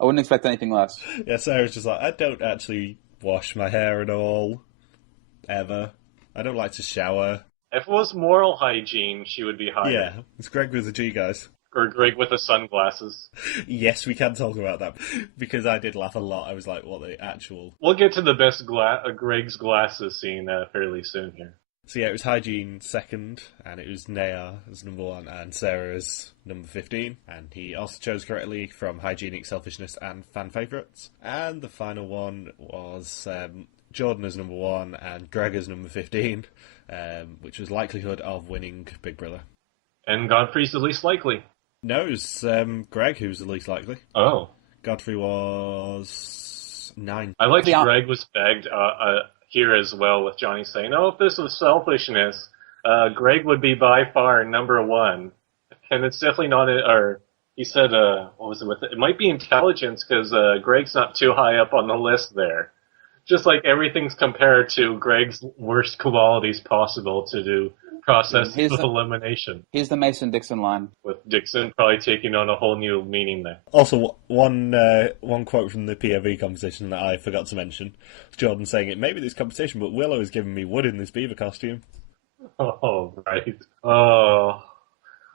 I wouldn't expect anything less. Yeah, Sarah's just like, I don't actually wash my hair at all. Ever. I don't like to shower. If it was moral hygiene, she would be higher. Yeah, it's Greg with the G, guys. Or Greg with the sunglasses. Yes, we can talk about that, because I did laugh a lot. I was like, what the actual... We'll get to the best Greg's glasses scene fairly soon here. So yeah, it was hygiene second, and it was Naya as number 1, and Sarah as number 15. And he also chose correctly from hygienic selfishness and fan favourites. And the final one was Jordan as number 1 and Greg as number 15, which was likelihood of winning Big Brother. And Godfrey's the least likely. No, it was Greg who was the least likely. Oh. Godfrey was 9. I like that Greg was begged here as well, with Johnny saying, oh, if this was selfishness, Greg would be by far number 1. And it's definitely not, or he said, what was it with it? It might be intelligence, because Greg's not too high up on the list there. Just like everything's compared to Greg's worst qualities possible to do process of elimination. Here's the Mason-Dixon line. With Dixon probably taking on a whole new meaning there. Also, one quote from the POV competition that I forgot to mention. Jordan saying, it may be this competition, but Willow is giving me wood in this beaver costume. Oh, right. Oh,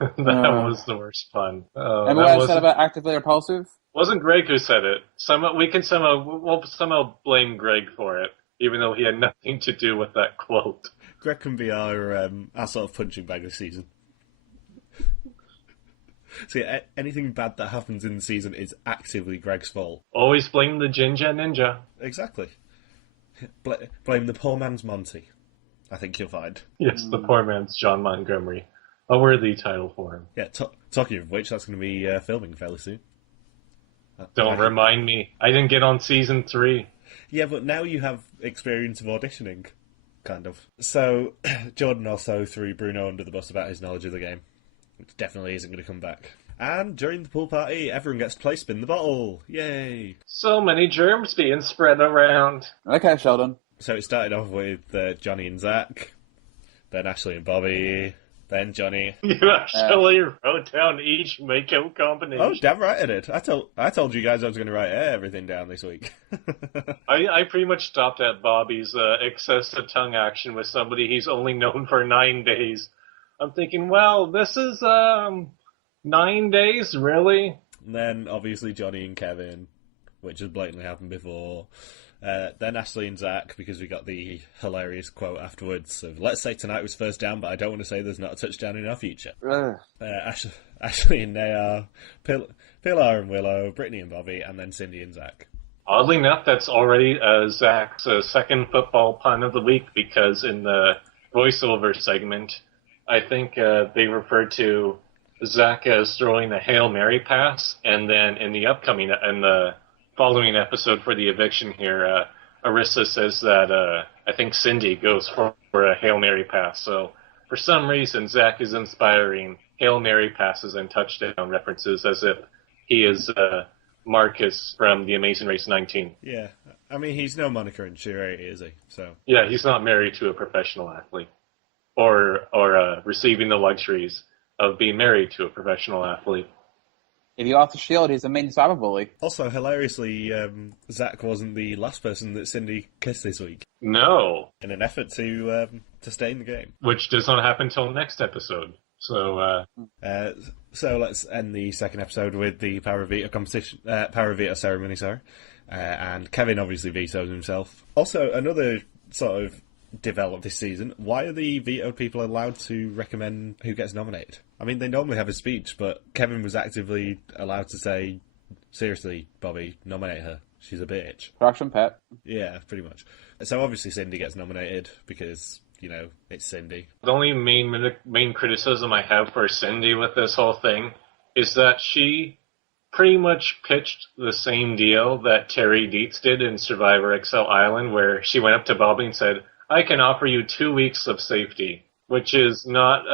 that was the worst fun. Remember what I said about actively repulsive? Wasn't Greg who said it. We'll somehow blame Greg for it, even though he had nothing to do with that quote. Greg can be our sort of punching bag this season. So yeah, anything bad that happens in the season is actively Greg's fault. Always blame the Ginger Ninja. Exactly. Blame the poor man's Monty. I think you'll find. Yes, the poor man's John Montgomery. A worthy title for him. Yeah, talking of which, that's going to be filming fairly soon. Don't remind me. I didn't get on season 3. Yeah, but now you have experience of auditioning. Kind of. So, Jordan also threw Bruno under the bus about his knowledge of the game, which definitely isn't going to come back. And during the pool party, everyone gets to play Spin the Bottle. Yay! So many germs being spread around. Okay, Sheldon. So it started off with Johnny and Zach, then Ashley and Bobby, then Johnny. You actually wrote down each make-out combination. Oh, damn right I did. I told you guys I was going to write everything down this week. I pretty much stopped at Bobby's excessive tongue action with somebody he's only known for 9 days. I'm thinking, well, this is 9 days, really? And then, obviously, Johnny and Kevin, which has blatantly happened before. Then Ashley and Zach, because we got the hilarious quote afterwards of, let's say tonight was first down, but I don't want to say there's not a touchdown in our future. Ashley and Naya, Pilar and Willow, Brittany and Bobby, and then Cindy and Zach. Oddly enough, that's already Zach's second football pun of the week, because in the voiceover segment, I think they referred to Zach as throwing a Hail Mary pass, and then in the following episode for the eviction here, Arissa says that I think Cindy goes for a Hail Mary pass. So for some reason, Zach is inspiring Hail Mary passes and touchdown references as if he is Marcus from The Amazing Race 19. Yeah, I mean, he's no Monica and Charity, is he? So yeah, he's not married to a professional athlete or receiving the luxuries of being married to a professional athlete. If you ask the Shield, he's a mean cyberbully. Also, hilariously, Zach wasn't the last person that Cindy kissed this week. No. In an effort to stay in the game. Which does not happen until next episode. So let's end the second episode with the Paravita competition, Paravita ceremony, sorry. And Kevin obviously vetoes himself. Also, another sort of developed this season, why are the vetoed people allowed to recommend who gets nominated? I mean, they normally have a speech, but Kevin was actively allowed to say, seriously, Bobby, nominate her. She's a bitch. Production pet. Yeah, pretty much. So obviously Cindy gets nominated because, you know, it's Cindy. The only main criticism I have for Cindy with this whole thing is that she pretty much pitched the same deal that Terry Dietz did in Survivor XL Island, where she went up to Bobby and said, I can offer you 2 weeks of safety, which is not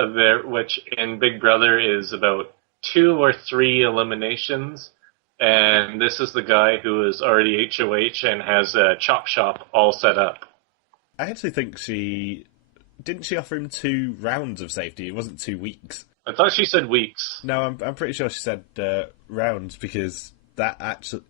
which in Big Brother is about 2 or 3 eliminations, and this is the guy who is already HOH and has a chop shop all set up. I actually think didn't she offer him 2 rounds of safety? It wasn't 2 weeks. I thought she said weeks. No, I'm pretty sure she said rounds, because that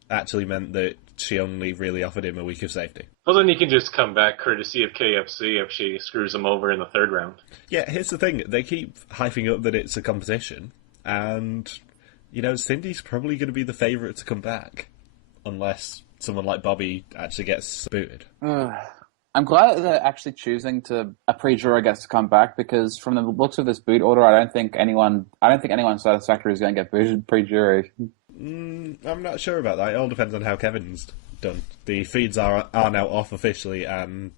actually meant that she only really offered him a week of safety. Well, then he can just come back courtesy of KFC if she screws him over in the 3rd round. Yeah, here's the thing. They keep hyping up that it's a competition, and, Cindy's probably going to be the favourite to come back, unless someone like Bobby actually gets booted. I'm glad that they're actually choosing a pre-juror gets to come back, because from the looks of this boot order, I don't think anyone satisfactory is going to get booted pre-jury. I'm not sure about that. It all depends on how Kevin's done. The feeds are now off officially, and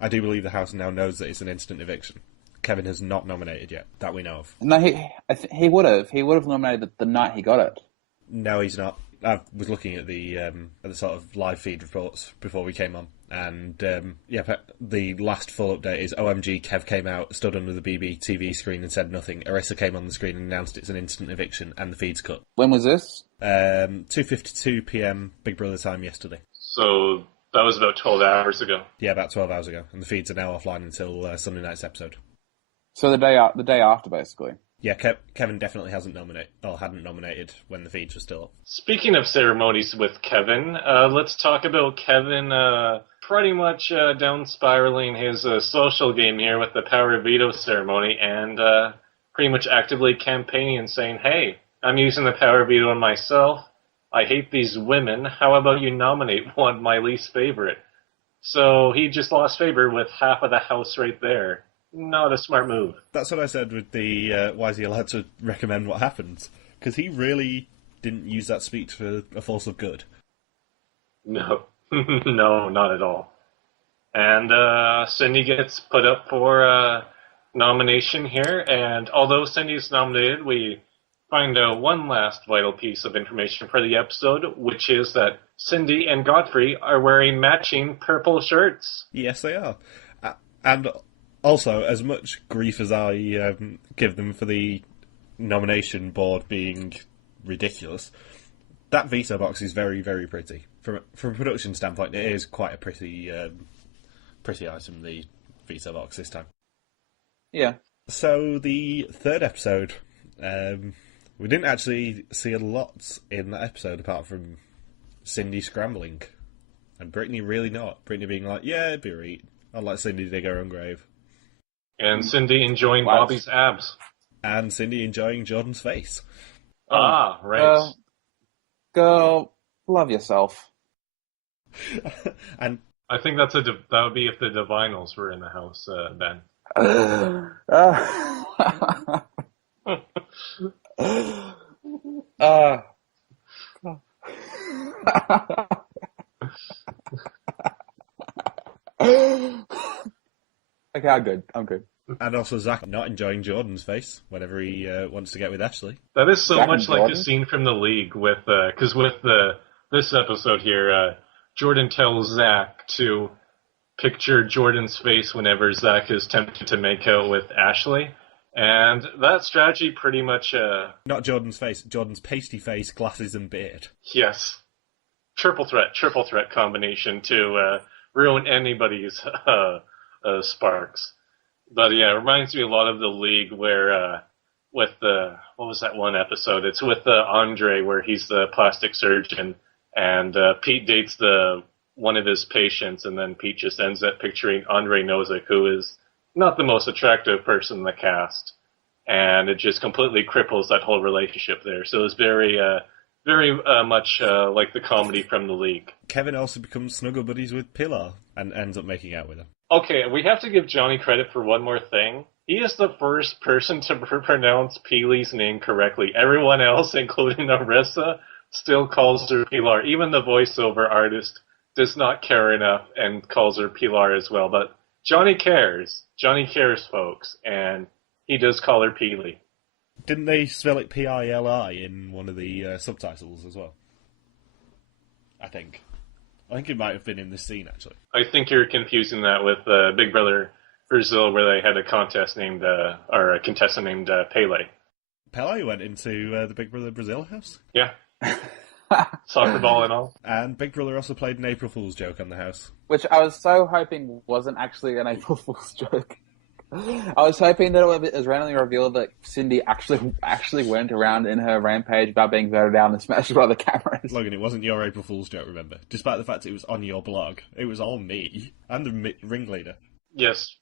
I do believe the House now knows that it's an instant eviction. Kevin has not nominated yet, that we know of. No, he would have. He would have nominated the night he got it. No, he's not. I was looking at the sort of live feed reports before we came on, and the last full update is OMG, Kev came out, stood under the BB screen and said nothing. Arissa came on the screen and announced it's an instant eviction, and the feed's cut. When was this? 2:52 p.m. Big Brother time yesterday. So that was about 12 hours ago. Yeah, about 12 hours ago, and the feeds are now offline until Sunday night's episode. So the day after, basically. Yeah, Kevin definitely hadn't nominated when the feeds were still up. Speaking of ceremonies with Kevin, let's talk about Kevin pretty much down spiraling his social game here with the power veto ceremony, and pretty much actively campaigning and saying, hey, I'm using the power veto on myself. I hate these women. How about you nominate one, my least favorite? So he just lost favor with half of the house right there. Not a smart move. That's what I said with the why is he allowed to recommend what happens? Because he really didn't use that speech for a force of good. No. No, not at all. And Cindy gets put up for nomination here, and although Cindy's nominated, we find out one last vital piece of information for the episode, which is that Cindy and Godfrey are wearing matching purple shirts. Yes, they are. And also, as much grief as I give them for the nomination board being ridiculous, that veto box is very, very pretty. From a production standpoint, it is quite a pretty item, the veto box this time. Yeah. So the 3rd episode, we didn't actually see a lot in that episode apart from Cindy scrambling. And Brittany really not. Brittany being like, yeah, it'd be right. I'd let Cindy dig her own grave. And Cindy enjoying Bobby's abs. And Cindy enjoying Jordan's face. Ah, right. Girl, love yourself. And I think that would be if the Divinals were in the house, Ben. Okay, I'm good. And also Zach not enjoying Jordan's face whenever he wants to get with Ashley. That is so Zach much and like Jordan? the scene from The League with, because with this episode here, Jordan tells Zach to picture Jordan's face whenever Zach is tempted to make out with Ashley. And that strategy pretty much... Not Jordan's face, Jordan's pasty face, glasses and beard. Yes. Triple threat combination to ruin anybody's sparks. But yeah, it reminds me a lot of The League where, with what was that one episode? It's with Andre where he's the plastic surgeon and Pete dates one of his patients, and then Pete just ends up picturing Andre Nozick, who is not the most attractive person in the cast. And it just completely cripples that whole relationship there. So it's very much like the comedy from The League. Kevin also becomes snuggle buddies with Pilar and ends up making out with her. Okay, we have to give Johnny credit for one more thing. He is the first person to pronounce Peely's name correctly. Everyone else, including Arissa, still calls her Pilar. Even the voiceover artist does not care enough and calls her Pilar as well. But Johnny cares. Johnny cares, folks. And he does call her Peely. Didn't they spell it Pili in one of the subtitles as well? I think it might have been in this scene, actually. I think you're confusing that with Big Brother Brazil, where they had a contestant named Pele. Pele went into the Big Brother Brazil house. Yeah. Soccer ball and all. And Big Brother also played an April Fool's joke on the house. Which I was so hoping wasn't actually an April Fool's joke. I was hoping that it was randomly revealed that Cindy actually went around in her rampage about being voted out and smashed by the cameras. Logan, it wasn't your April Fool's joke, remember? Despite the fact it was on your blog, it was all me. I'm the ringleader. Yes.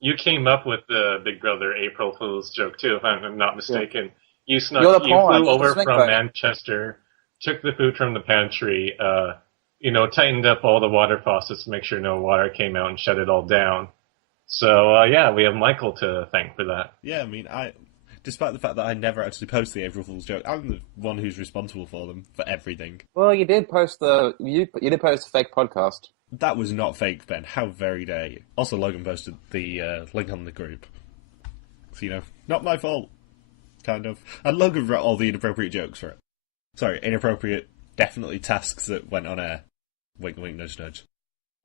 You came up with the Big Brother April Fool's joke, too, if I'm not mistaken. Yeah. You flew over from Manchester, took the food from the pantry, tightened up all the water faucets to make sure no water came out and shut it all down. So, we have Michael to thank for that. Yeah, I mean, despite the fact that I never actually post the April Fool's joke, I'm the one who's responsible for them, for everything. Well, you did post you did post a fake podcast. That was not fake, Ben. How very dare you. Also, Logan posted the link on the group. So, not my fault. Kind of. And Logan wrote all the inappropriate jokes for it. Sorry, inappropriate, definitely tasks that went on air. Wink, wink, nudge, nudge.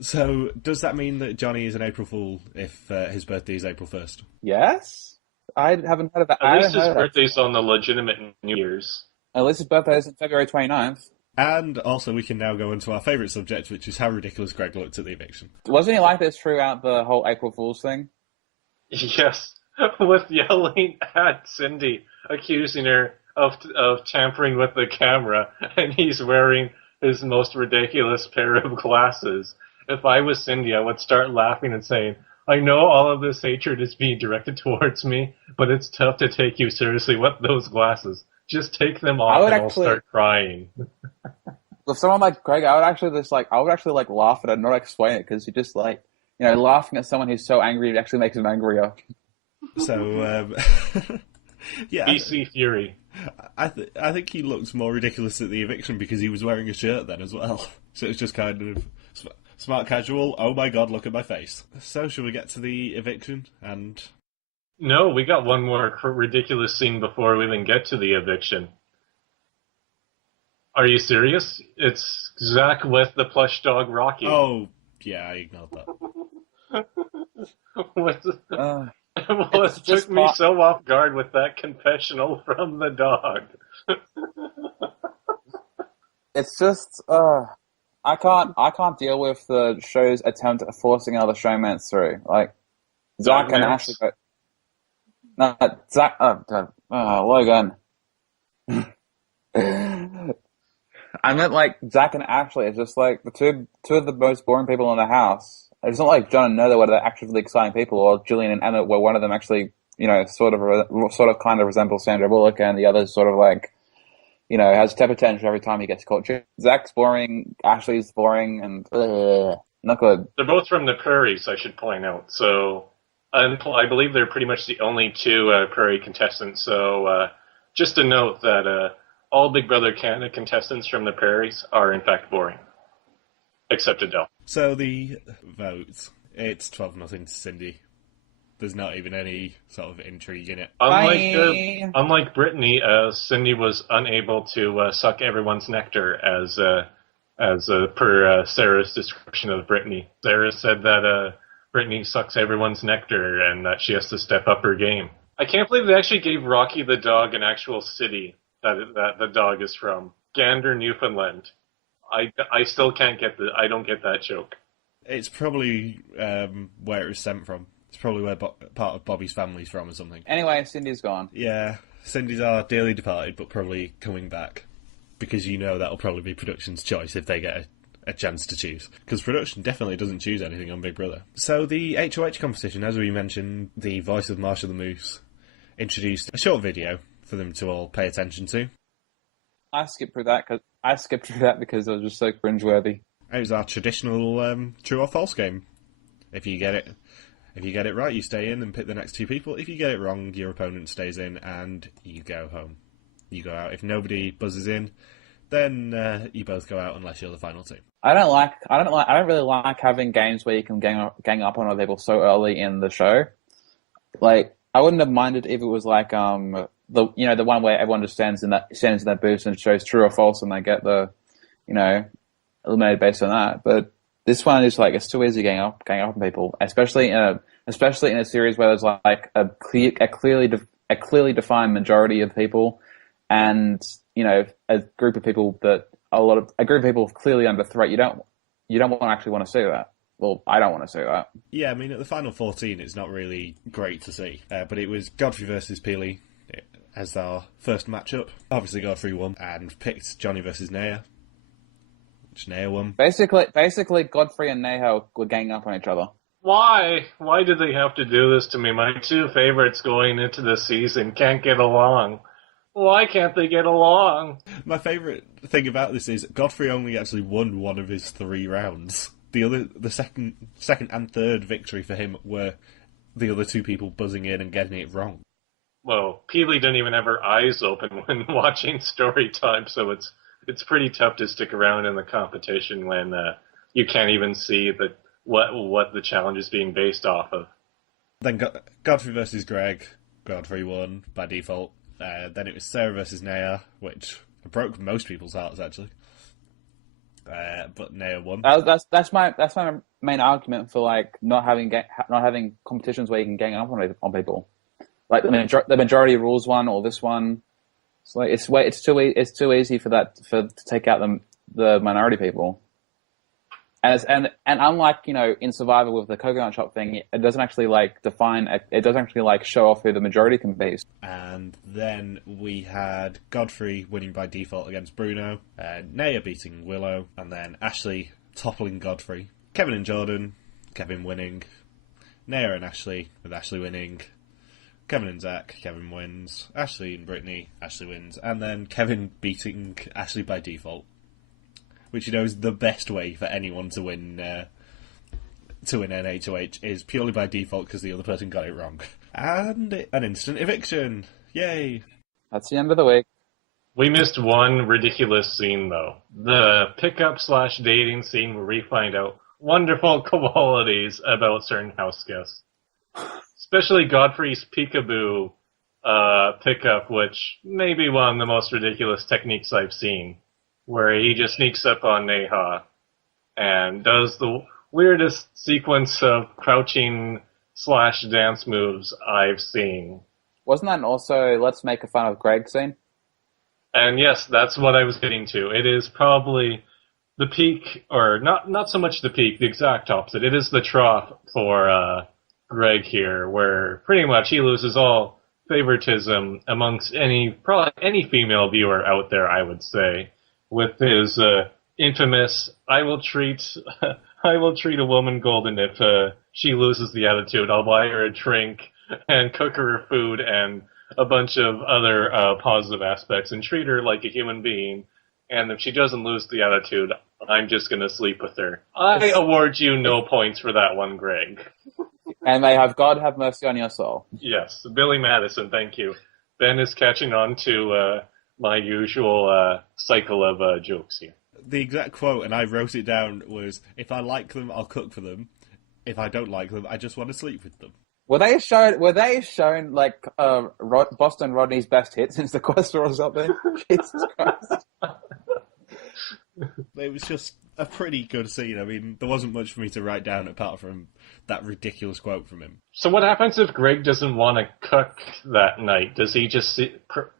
So, does that mean that Johnny is an April Fool if his birthday is April 1st? Yes? I haven't heard of that. At least his birthday's on the legitimate New Year's. At least his birthday is on February 29th. And also we can now go into our favourite subject, which is how ridiculous Greg looked at the eviction. Wasn't he like this throughout the whole April Fool's thing? Yes, with yelling at Cindy, accusing her of tampering with the camera, and he's wearing his most ridiculous pair of glasses. If I was Cindy, I would start laughing and saying, I know all of this hatred is being directed towards me, but it's tough to take you seriously with those glasses. Just take them off and I'll start crying. With someone like Greg, I would actually laugh at it and not explain it, because you're just laughing at someone who's so angry, it actually makes him angrier. So, yeah. BC Fury. I think he looks more ridiculous at the eviction because he was wearing a shirt then as well. So it's just kind of smart casual, oh my god, look at my face. So shall we get to the eviction? And no, we got one more ridiculous scene before we even get to the eviction. Are you serious? It's Zach with the plush dog Rocky. Oh, yeah, I ignored that. It took me so off guard with that confessional from the dog. It's just, I can't deal with the show's attempt at forcing other showmans through. Like, Zach and Ashley. No, Zach. Logan. I meant like Zach and Ashley. It's just like the two of the most boring people in the house. It's not like John and Noda were the actually exciting people, or Julian and Emmett, where one of them actually, sort of kind of resembles Sandra Bullock, and the other sort of like, has temper tantrum every time he gets caught. Zach's boring, Ashley's boring, and not good. They're both from the prairies, I should point out. So, I believe they're pretty much the only two prairie contestants. So, just to note that all Big Brother Canada contestants from the prairies are in fact boring, except Adele. So the votes, it's 12-0 to Cindy. There's not even any sort of intrigue in it. Unlike Brittany, Cindy was unable to suck everyone's nectar, as per Sarah's description of Brittany. Sarah said that Brittany sucks everyone's nectar and that she has to step up her game. I can't believe they actually gave Rocky the dog an actual city that the dog is from. Gander, Newfoundland. I still can't get I don't get that joke. It's probably where it was sent from. It's probably where part of Bobby's family's from or something. Anyway, Cindy's gone. Yeah, Cindy's our dearly departed, but probably coming back. Because that'll probably be production's choice if they get a chance to choose. Because production definitely doesn't choose anything on Big Brother. So the HOH competition, as we mentioned, the voice of Marsha the Moose introduced a short video for them to all pay attention to. I skipped through that because it was just so cringeworthy. It was our traditional true or false game. If you get it right, you stay in and pick the next two people. If you get it wrong, your opponent stays in and you go home. You go out. If nobody buzzes in, then you both go out unless you're the final two. I don't really like having games where you can gang up on other people so early in the show. Like, I wouldn't have minded if it was like the one where everyone just stands in that booth and shows true or false, and they get the eliminated based on that. But this one is like, it's too easy gang up on people, especially in a series where there's like a a clearly defined majority of people, and a group of people clearly under threat. You don't actually want to see that. Well, I don't want to see that. Yeah, I mean, at the final 14, it's not really great to see. But it was Godfrey versus Peely as our first matchup. Obviously, Godfrey won and picked Johnny versus Naya, which Naya won. Basically, Godfrey and Naya were ganging up on each other. Why? Why did they have to do this to me? My two favorites going into the season can't get along. Why can't they get along? My favourite thing about this is Godfrey only actually won one of his 3 rounds. The second and third victory for him were the other 2 people buzzing in and getting it wrong. Well, Peely didn't even have her eyes open when watching story time, so it's pretty tough to stick around in the competition when you can't even see what the challenge is being based off of. Then Godfrey versus Greg. Godfrey won by default. Then it was Sarah versus Naya, which broke most people's hearts actually. But Naya won. That's my main argument for like not having competitions where you can gang up on people. Like the majority rules one or this one. It's like it's too easy to take out the minority people. And unlike in Survivor with the coconut shop thing, it doesn't actually show off who the majority can be. And then we had Godfrey winning by default against Bruno, Naya beating Willow, and then Ashley toppling Godfrey. Kevin and Jordan, Kevin winning. Naya and Ashley, with Ashley winning. Kevin and Zach, Kevin wins. Ashley and Brittany, Ashley wins. And then Kevin beating Ashley by default, which is the best way for anyone to win NA2H is purely by default because the other person got it wrong. And an instant eviction. Yay. That's the end of the week. We missed one ridiculous scene, though. The pickup/dating scene where we find out wonderful qualities about certain house guests. Especially Godfrey's peekaboo pickup, which may be one of the most ridiculous techniques I've seen, where he just sneaks up on Neha and does the weirdest sequence of crouching/dance moves I've seen. Wasn't that also Let's Make a Fun of Greg scene? And yes, that's what I was getting to. It is probably the peak, or not so much the peak, the exact opposite. It is the trough for Greg here, where pretty much he loses all favoritism amongst probably any female viewer out there, I would say, with his infamous I will treat a woman golden if she loses the attitude. I'll buy her a drink and cook her food and a bunch of other positive aspects and treat her like a human being. And if she doesn't lose the attitude, I'm just going to sleep with her. I award you no points for that one, Greg. And may God have mercy on your soul. Yes, Billy Madison, thank you. Ben is catching on to my usual cycle of jokes here. The exact quote, and I wrote it down, was, if I like them, I'll cook for them. If I don't like them, I just want to sleep with them. Were they shown like Boston Rodney's best hits since the quest or something? Jesus Christ. It was just a pretty good scene. I mean, there wasn't much for me to write down apart from that ridiculous quote from him. So what happens if Greg doesn't want to cook that night? Does he just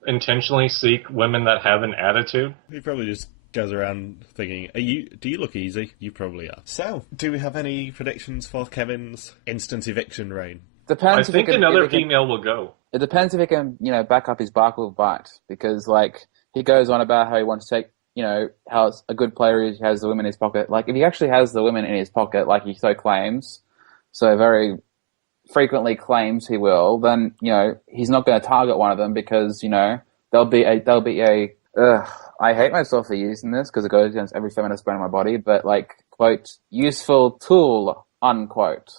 intentionally seek women that have an attitude? He probably just goes around thinking, do you look easy? You probably are. So, do we have any predictions for Kevin's instant eviction reign? Depends. I think another female will go. It depends if he can, back up his bark with bite, because like he goes on about how he wants to take, how a good player is, he has the women in his pocket. Like if he actually has the women in his pocket, like he so claims, so very frequently claims he will, then he's not going to target one of them because there'll be a. I hate myself for using this because it goes against every feminist bone in my body, but like quote useful tool unquote.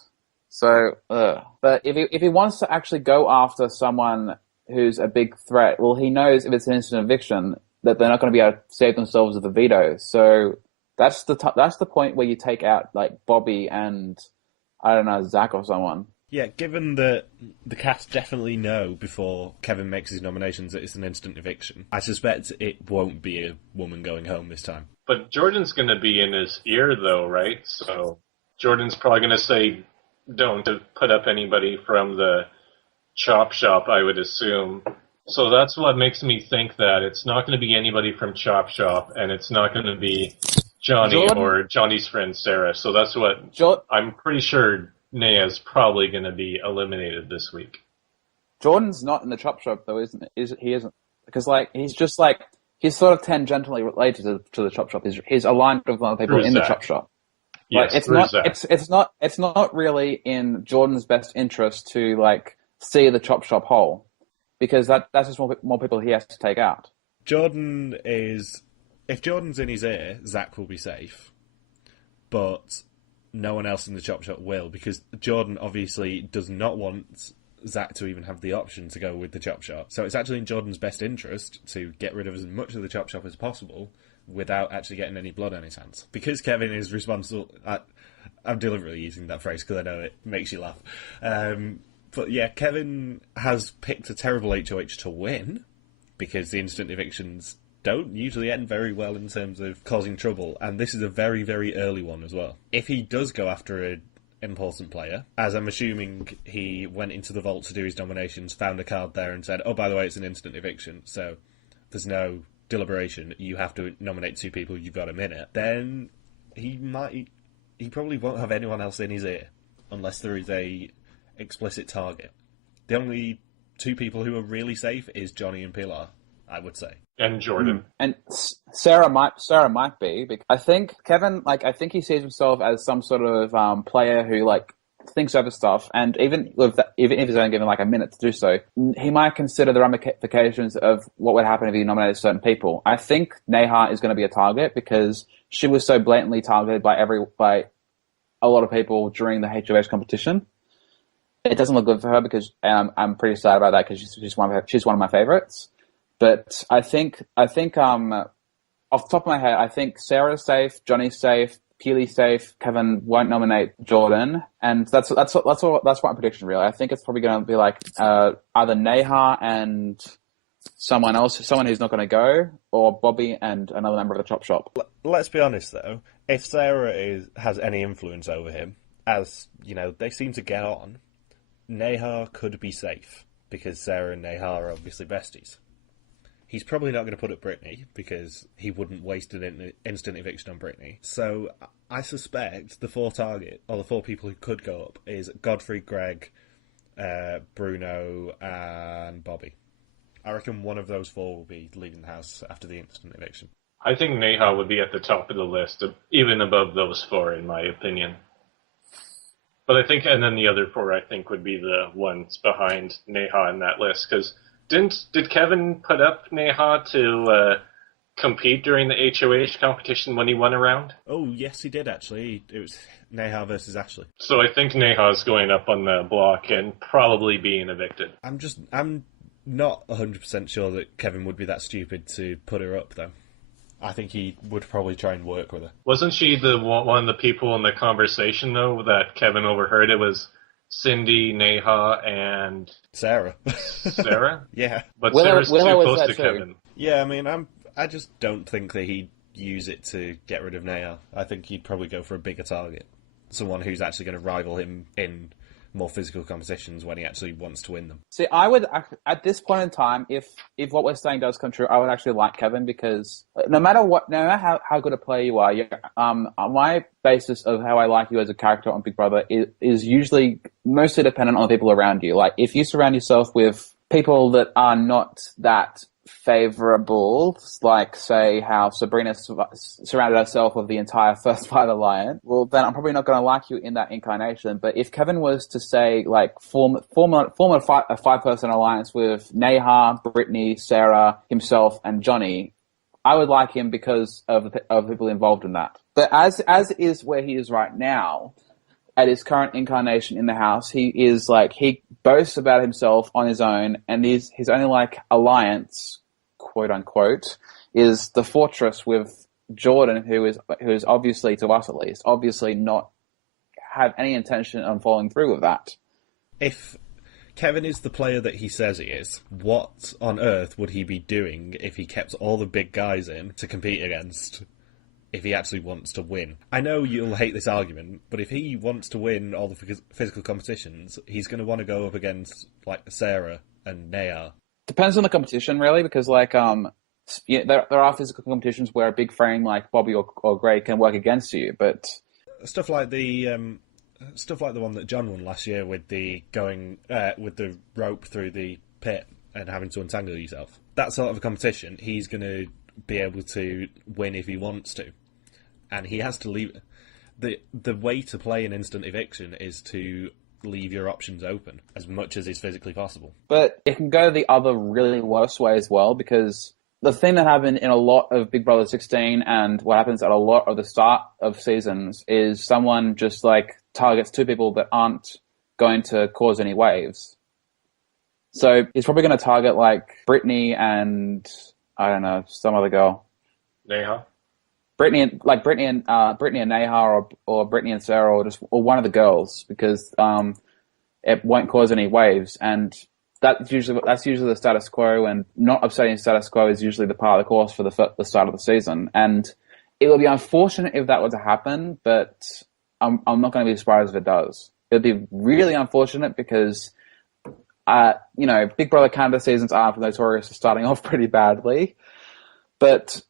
So, but if he wants to actually go after someone who's a big threat, well, he knows if it's an instant eviction that they're not going to be able to save themselves with a veto. So that's the point where you take out like Bobby and I don't know, Zach or someone. Yeah, given that the cast definitely know before Kevin makes his nominations that it's an instant eviction, I suspect it won't be a woman going home this time. But Jordan's going to be in his ear though, right? So Jordan's probably going to say don't to put up anybody from the Chop Shop, I would assume. So that's what makes me think that it's not going to be anybody from Chop Shop, and it's not going to be Johnny Jordan, or Johnny's friend Sarah. So that's what jo- I'm pretty sure Nea's probably going to be eliminated this week. Jordan's not in the chop shop though, isn't it? He isn't because like he's sort of tangentially related to the chop shop. He's aligned with one of the people Through in the Zach. chop shop. Yes, Like through Zach. it's not really in Jordan's best interest to like see the chop shop whole because that's just more people he has to take out. If Jordan's in his ear, Zach will be safe, but no one else in the chop shop will, because Jordan obviously does not want Zach to even have the option to go with the chop shop. So it's actually in Jordan's best interest to get rid of as much of the chop shop as possible without actually getting any blood on his hands. Because Kevin is responsible... I'm deliberately using that phrase because I know it makes you laugh. But yeah, Kevin has picked a terrible HOH to win, because the instant evictions don't usually end very well in terms of causing trouble, and this is a very, very early one as well. If he does go after an important player, as I'm assuming he went into the vault to do his nominations, found a card there and said, oh, by the way, it's an instant eviction, so there's no deliberation, you have to nominate 2 people, you've got a minute, then he probably won't have anyone else in his ear, unless there is a explicit target. The only 2 people who are really safe is Johnny and Pilar, I would say. And Jordan. And Sarah might be. Because I think Kevin, I think he sees himself as some sort of player who thinks over stuff, and even if he's only given a minute to do so, he might consider the ramifications of what would happen if he nominated certain people. I think Neha is going to be a target because she was so blatantly targeted by a lot of people during the HOH competition. It doesn't look good for her because I'm pretty sad about that because she's one of my favorites. But I think off the top of my head, I think Sarah's safe, Johnny's safe, Keely's safe, Kevin won't nominate Jordan, and that's my prediction really. I think it's probably going to be either Neha and someone else, someone who's not going to go, or Bobby and another member of the chop shop. Let's be honest though, if Sarah has any influence over him, as you know, they seem to get on, Neha could be safe because Sarah and Neha are obviously besties. He's probably not going to put up Brittany because he wouldn't waste an instant eviction on Brittany. So I suspect the 4 people who could go up is Godfrey, Greg, Bruno, and Bobby. I reckon one of those 4 will be leaving the house after the instant eviction. I think Neha would be at the top of the list, even above those 4, in my opinion. But I think, and then the other 4, I think, would be the ones behind Neha in that list, because did Kevin put up Neha to compete during the HOH competition when he won a round? Oh, yes, he did, actually. It was Neha versus Ashley. So I think Neha's going up on the block and probably being evicted. I'm not 100% sure that Kevin would be that stupid to put her up, though. I think he would probably try and work with her. Wasn't she one of the people in the conversation, though, that Kevin overheard? It was Cindy, Neha, and... Sarah. Sarah? Yeah. But Willow Sarah's too close to too. Kevin. Yeah, I mean, I just don't think that he'd use it to get rid of Neha. I think he'd probably go for a bigger target. Someone who's actually going to rival him in more physical competitions when he actually wants to win them. See, I would, at this point in time, if what we're saying does come true, I would actually like Kevin because no matter how good a player you are, my basis of how I like you as a character on Big Brother is usually mostly dependent on the people around you. Like, if you surround yourself with people that are not that favorable, like say how Sabrina surrounded herself with the entire First Fight Alliance, well then I'm probably not going to like you in that incarnation. But if Kevin was to say form a 5-person alliance with Neha, Brittany, Sarah, himself, and Johnny, I would like him because of the people involved in that. But as is where he is right now, at his current incarnation in the house, he is he boasts about himself on his own, and his only alliance, quote unquote, is the fortress with Jordan, who is obviously, to us at least, obviously not have any intention on following through with that. If Kevin is the player that he says he is, what on earth would he be doing if he kept all the big guys in to compete against if he actually wants to win. I know you'll hate this argument, but if he wants to win all the physical competitions, he's going to want to go up against, like, Sarah and Naya. Depends on the competition, really, because, like, there are physical competitions where a big frame like Bobby or Greg can work against you, but Stuff like the one that John won last year with the going with the rope through the pit and having to untangle yourself. That sort of a competition, he's going to be able to win if he wants to. And he has to leave. The way to play an instant eviction is to leave your options open as much as is physically possible. But it can go the other really worst way as well, because the thing that happened in a lot of Big Brother 16 and what happens at a lot of the start of seasons is someone just like targets two people that aren't going to cause any waves. So he's probably going to target like Brittany and I don't know, some other girl. Neha? Brittany and Neha or Brittany and Sarah or one of the girls, because it won't cause any waves, and that's usually the status quo, and not upsetting status quo is usually the part of the course for the start of the season. And it will be unfortunate if that were to happen, but I'm not going to be surprised if it does. It would be really unfortunate because Big Brother Canada seasons are notorious for starting off pretty badly, but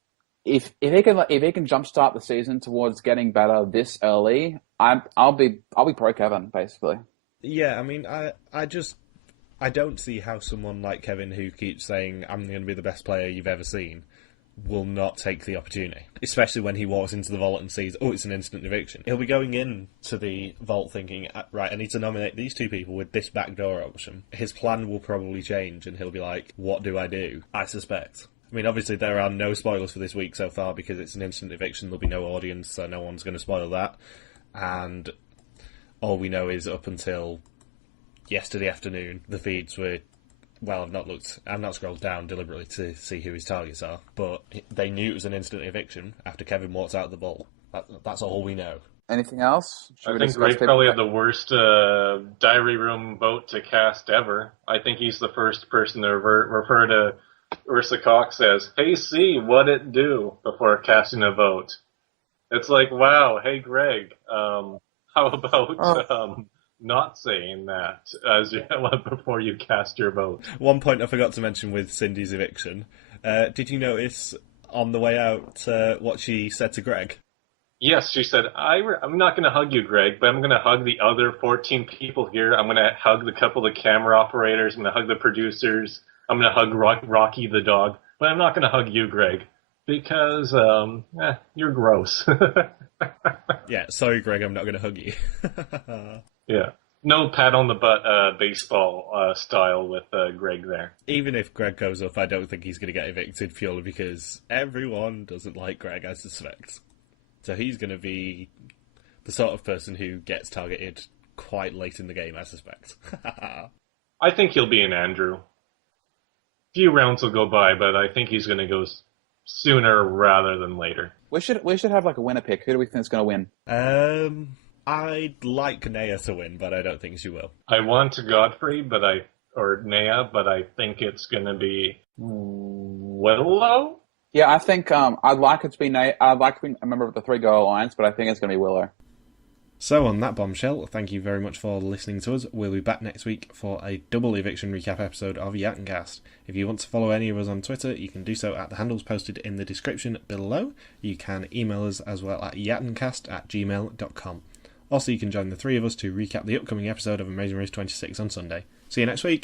if he can jumpstart the season towards getting better this early, I'll be pro Kevin, basically. Yeah, I mean, I don't see how someone like Kevin, who keeps saying I'm going to be the best player you've ever seen, will not take the opportunity. Especially when he walks into the vault and sees, oh, it's an instant eviction. He'll be going into the vault thinking, right, I need to nominate these two people with this backdoor option. His plan will probably change, and he'll be like, what do? I suspect. I mean, obviously there are no spoilers for this week so far because it's an instant eviction. There'll be no audience, so no one's going to spoil that. And all we know is up until yesterday afternoon, the feeds were... Well, I've not scrolled down deliberately to see who his targets are, but they knew it was an instant eviction after Kevin walked out of the vault. That's all we know. Anything else? I think Greg probably had the worst diary room vote to cast ever. I think he's the first person to refer to Ursa Cox as, "Hey, C, what it do?" before casting a vote. It's like, wow, hey, Greg, how about not saying that before you cast your vote? One point I forgot to mention with Cindy's eviction. Did you notice on the way out what she said to Greg? Yes, she said, I'm not going to hug you, Greg, but I'm going to hug the other 14 people here. I'm going to hug the couple of camera operators. I'm going to hug the producers. I'm going to hug Rocky the dog. But I'm not going to hug you, Greg, because you're gross. Yeah, sorry, Greg, I'm not going to hug you. Yeah. No pat on the butt baseball style with Greg there. Even if Greg goes up, I don't think he's going to get evicted purely because everyone doesn't like Greg, I suspect. So he's going to be the sort of person who gets targeted quite late in the game, I suspect. I think he'll be an Andrew. Few rounds will go by, but I think he's going to go sooner rather than later. We should have like a winner pick. Who do we think is going to win? I'd like Naya to win, but I don't think she will. I want Godfrey, or Naya, but I think it's going to be Willow. Yeah, I think I'd like it to be Naya. I'd like to be a member of the three-girl alliance, but I think it's going to be Willow. So on that bombshell, thank you very much for listening to us. We'll be back next week for a double eviction recap episode of Yatncast. If you want to follow any of us on Twitter, you can do so at the handles posted in the description below. You can email us as well at yatncast@gmail.com. Also, you can join the three of us to recap the upcoming episode of Amazing Race 26 on Sunday. See you next week!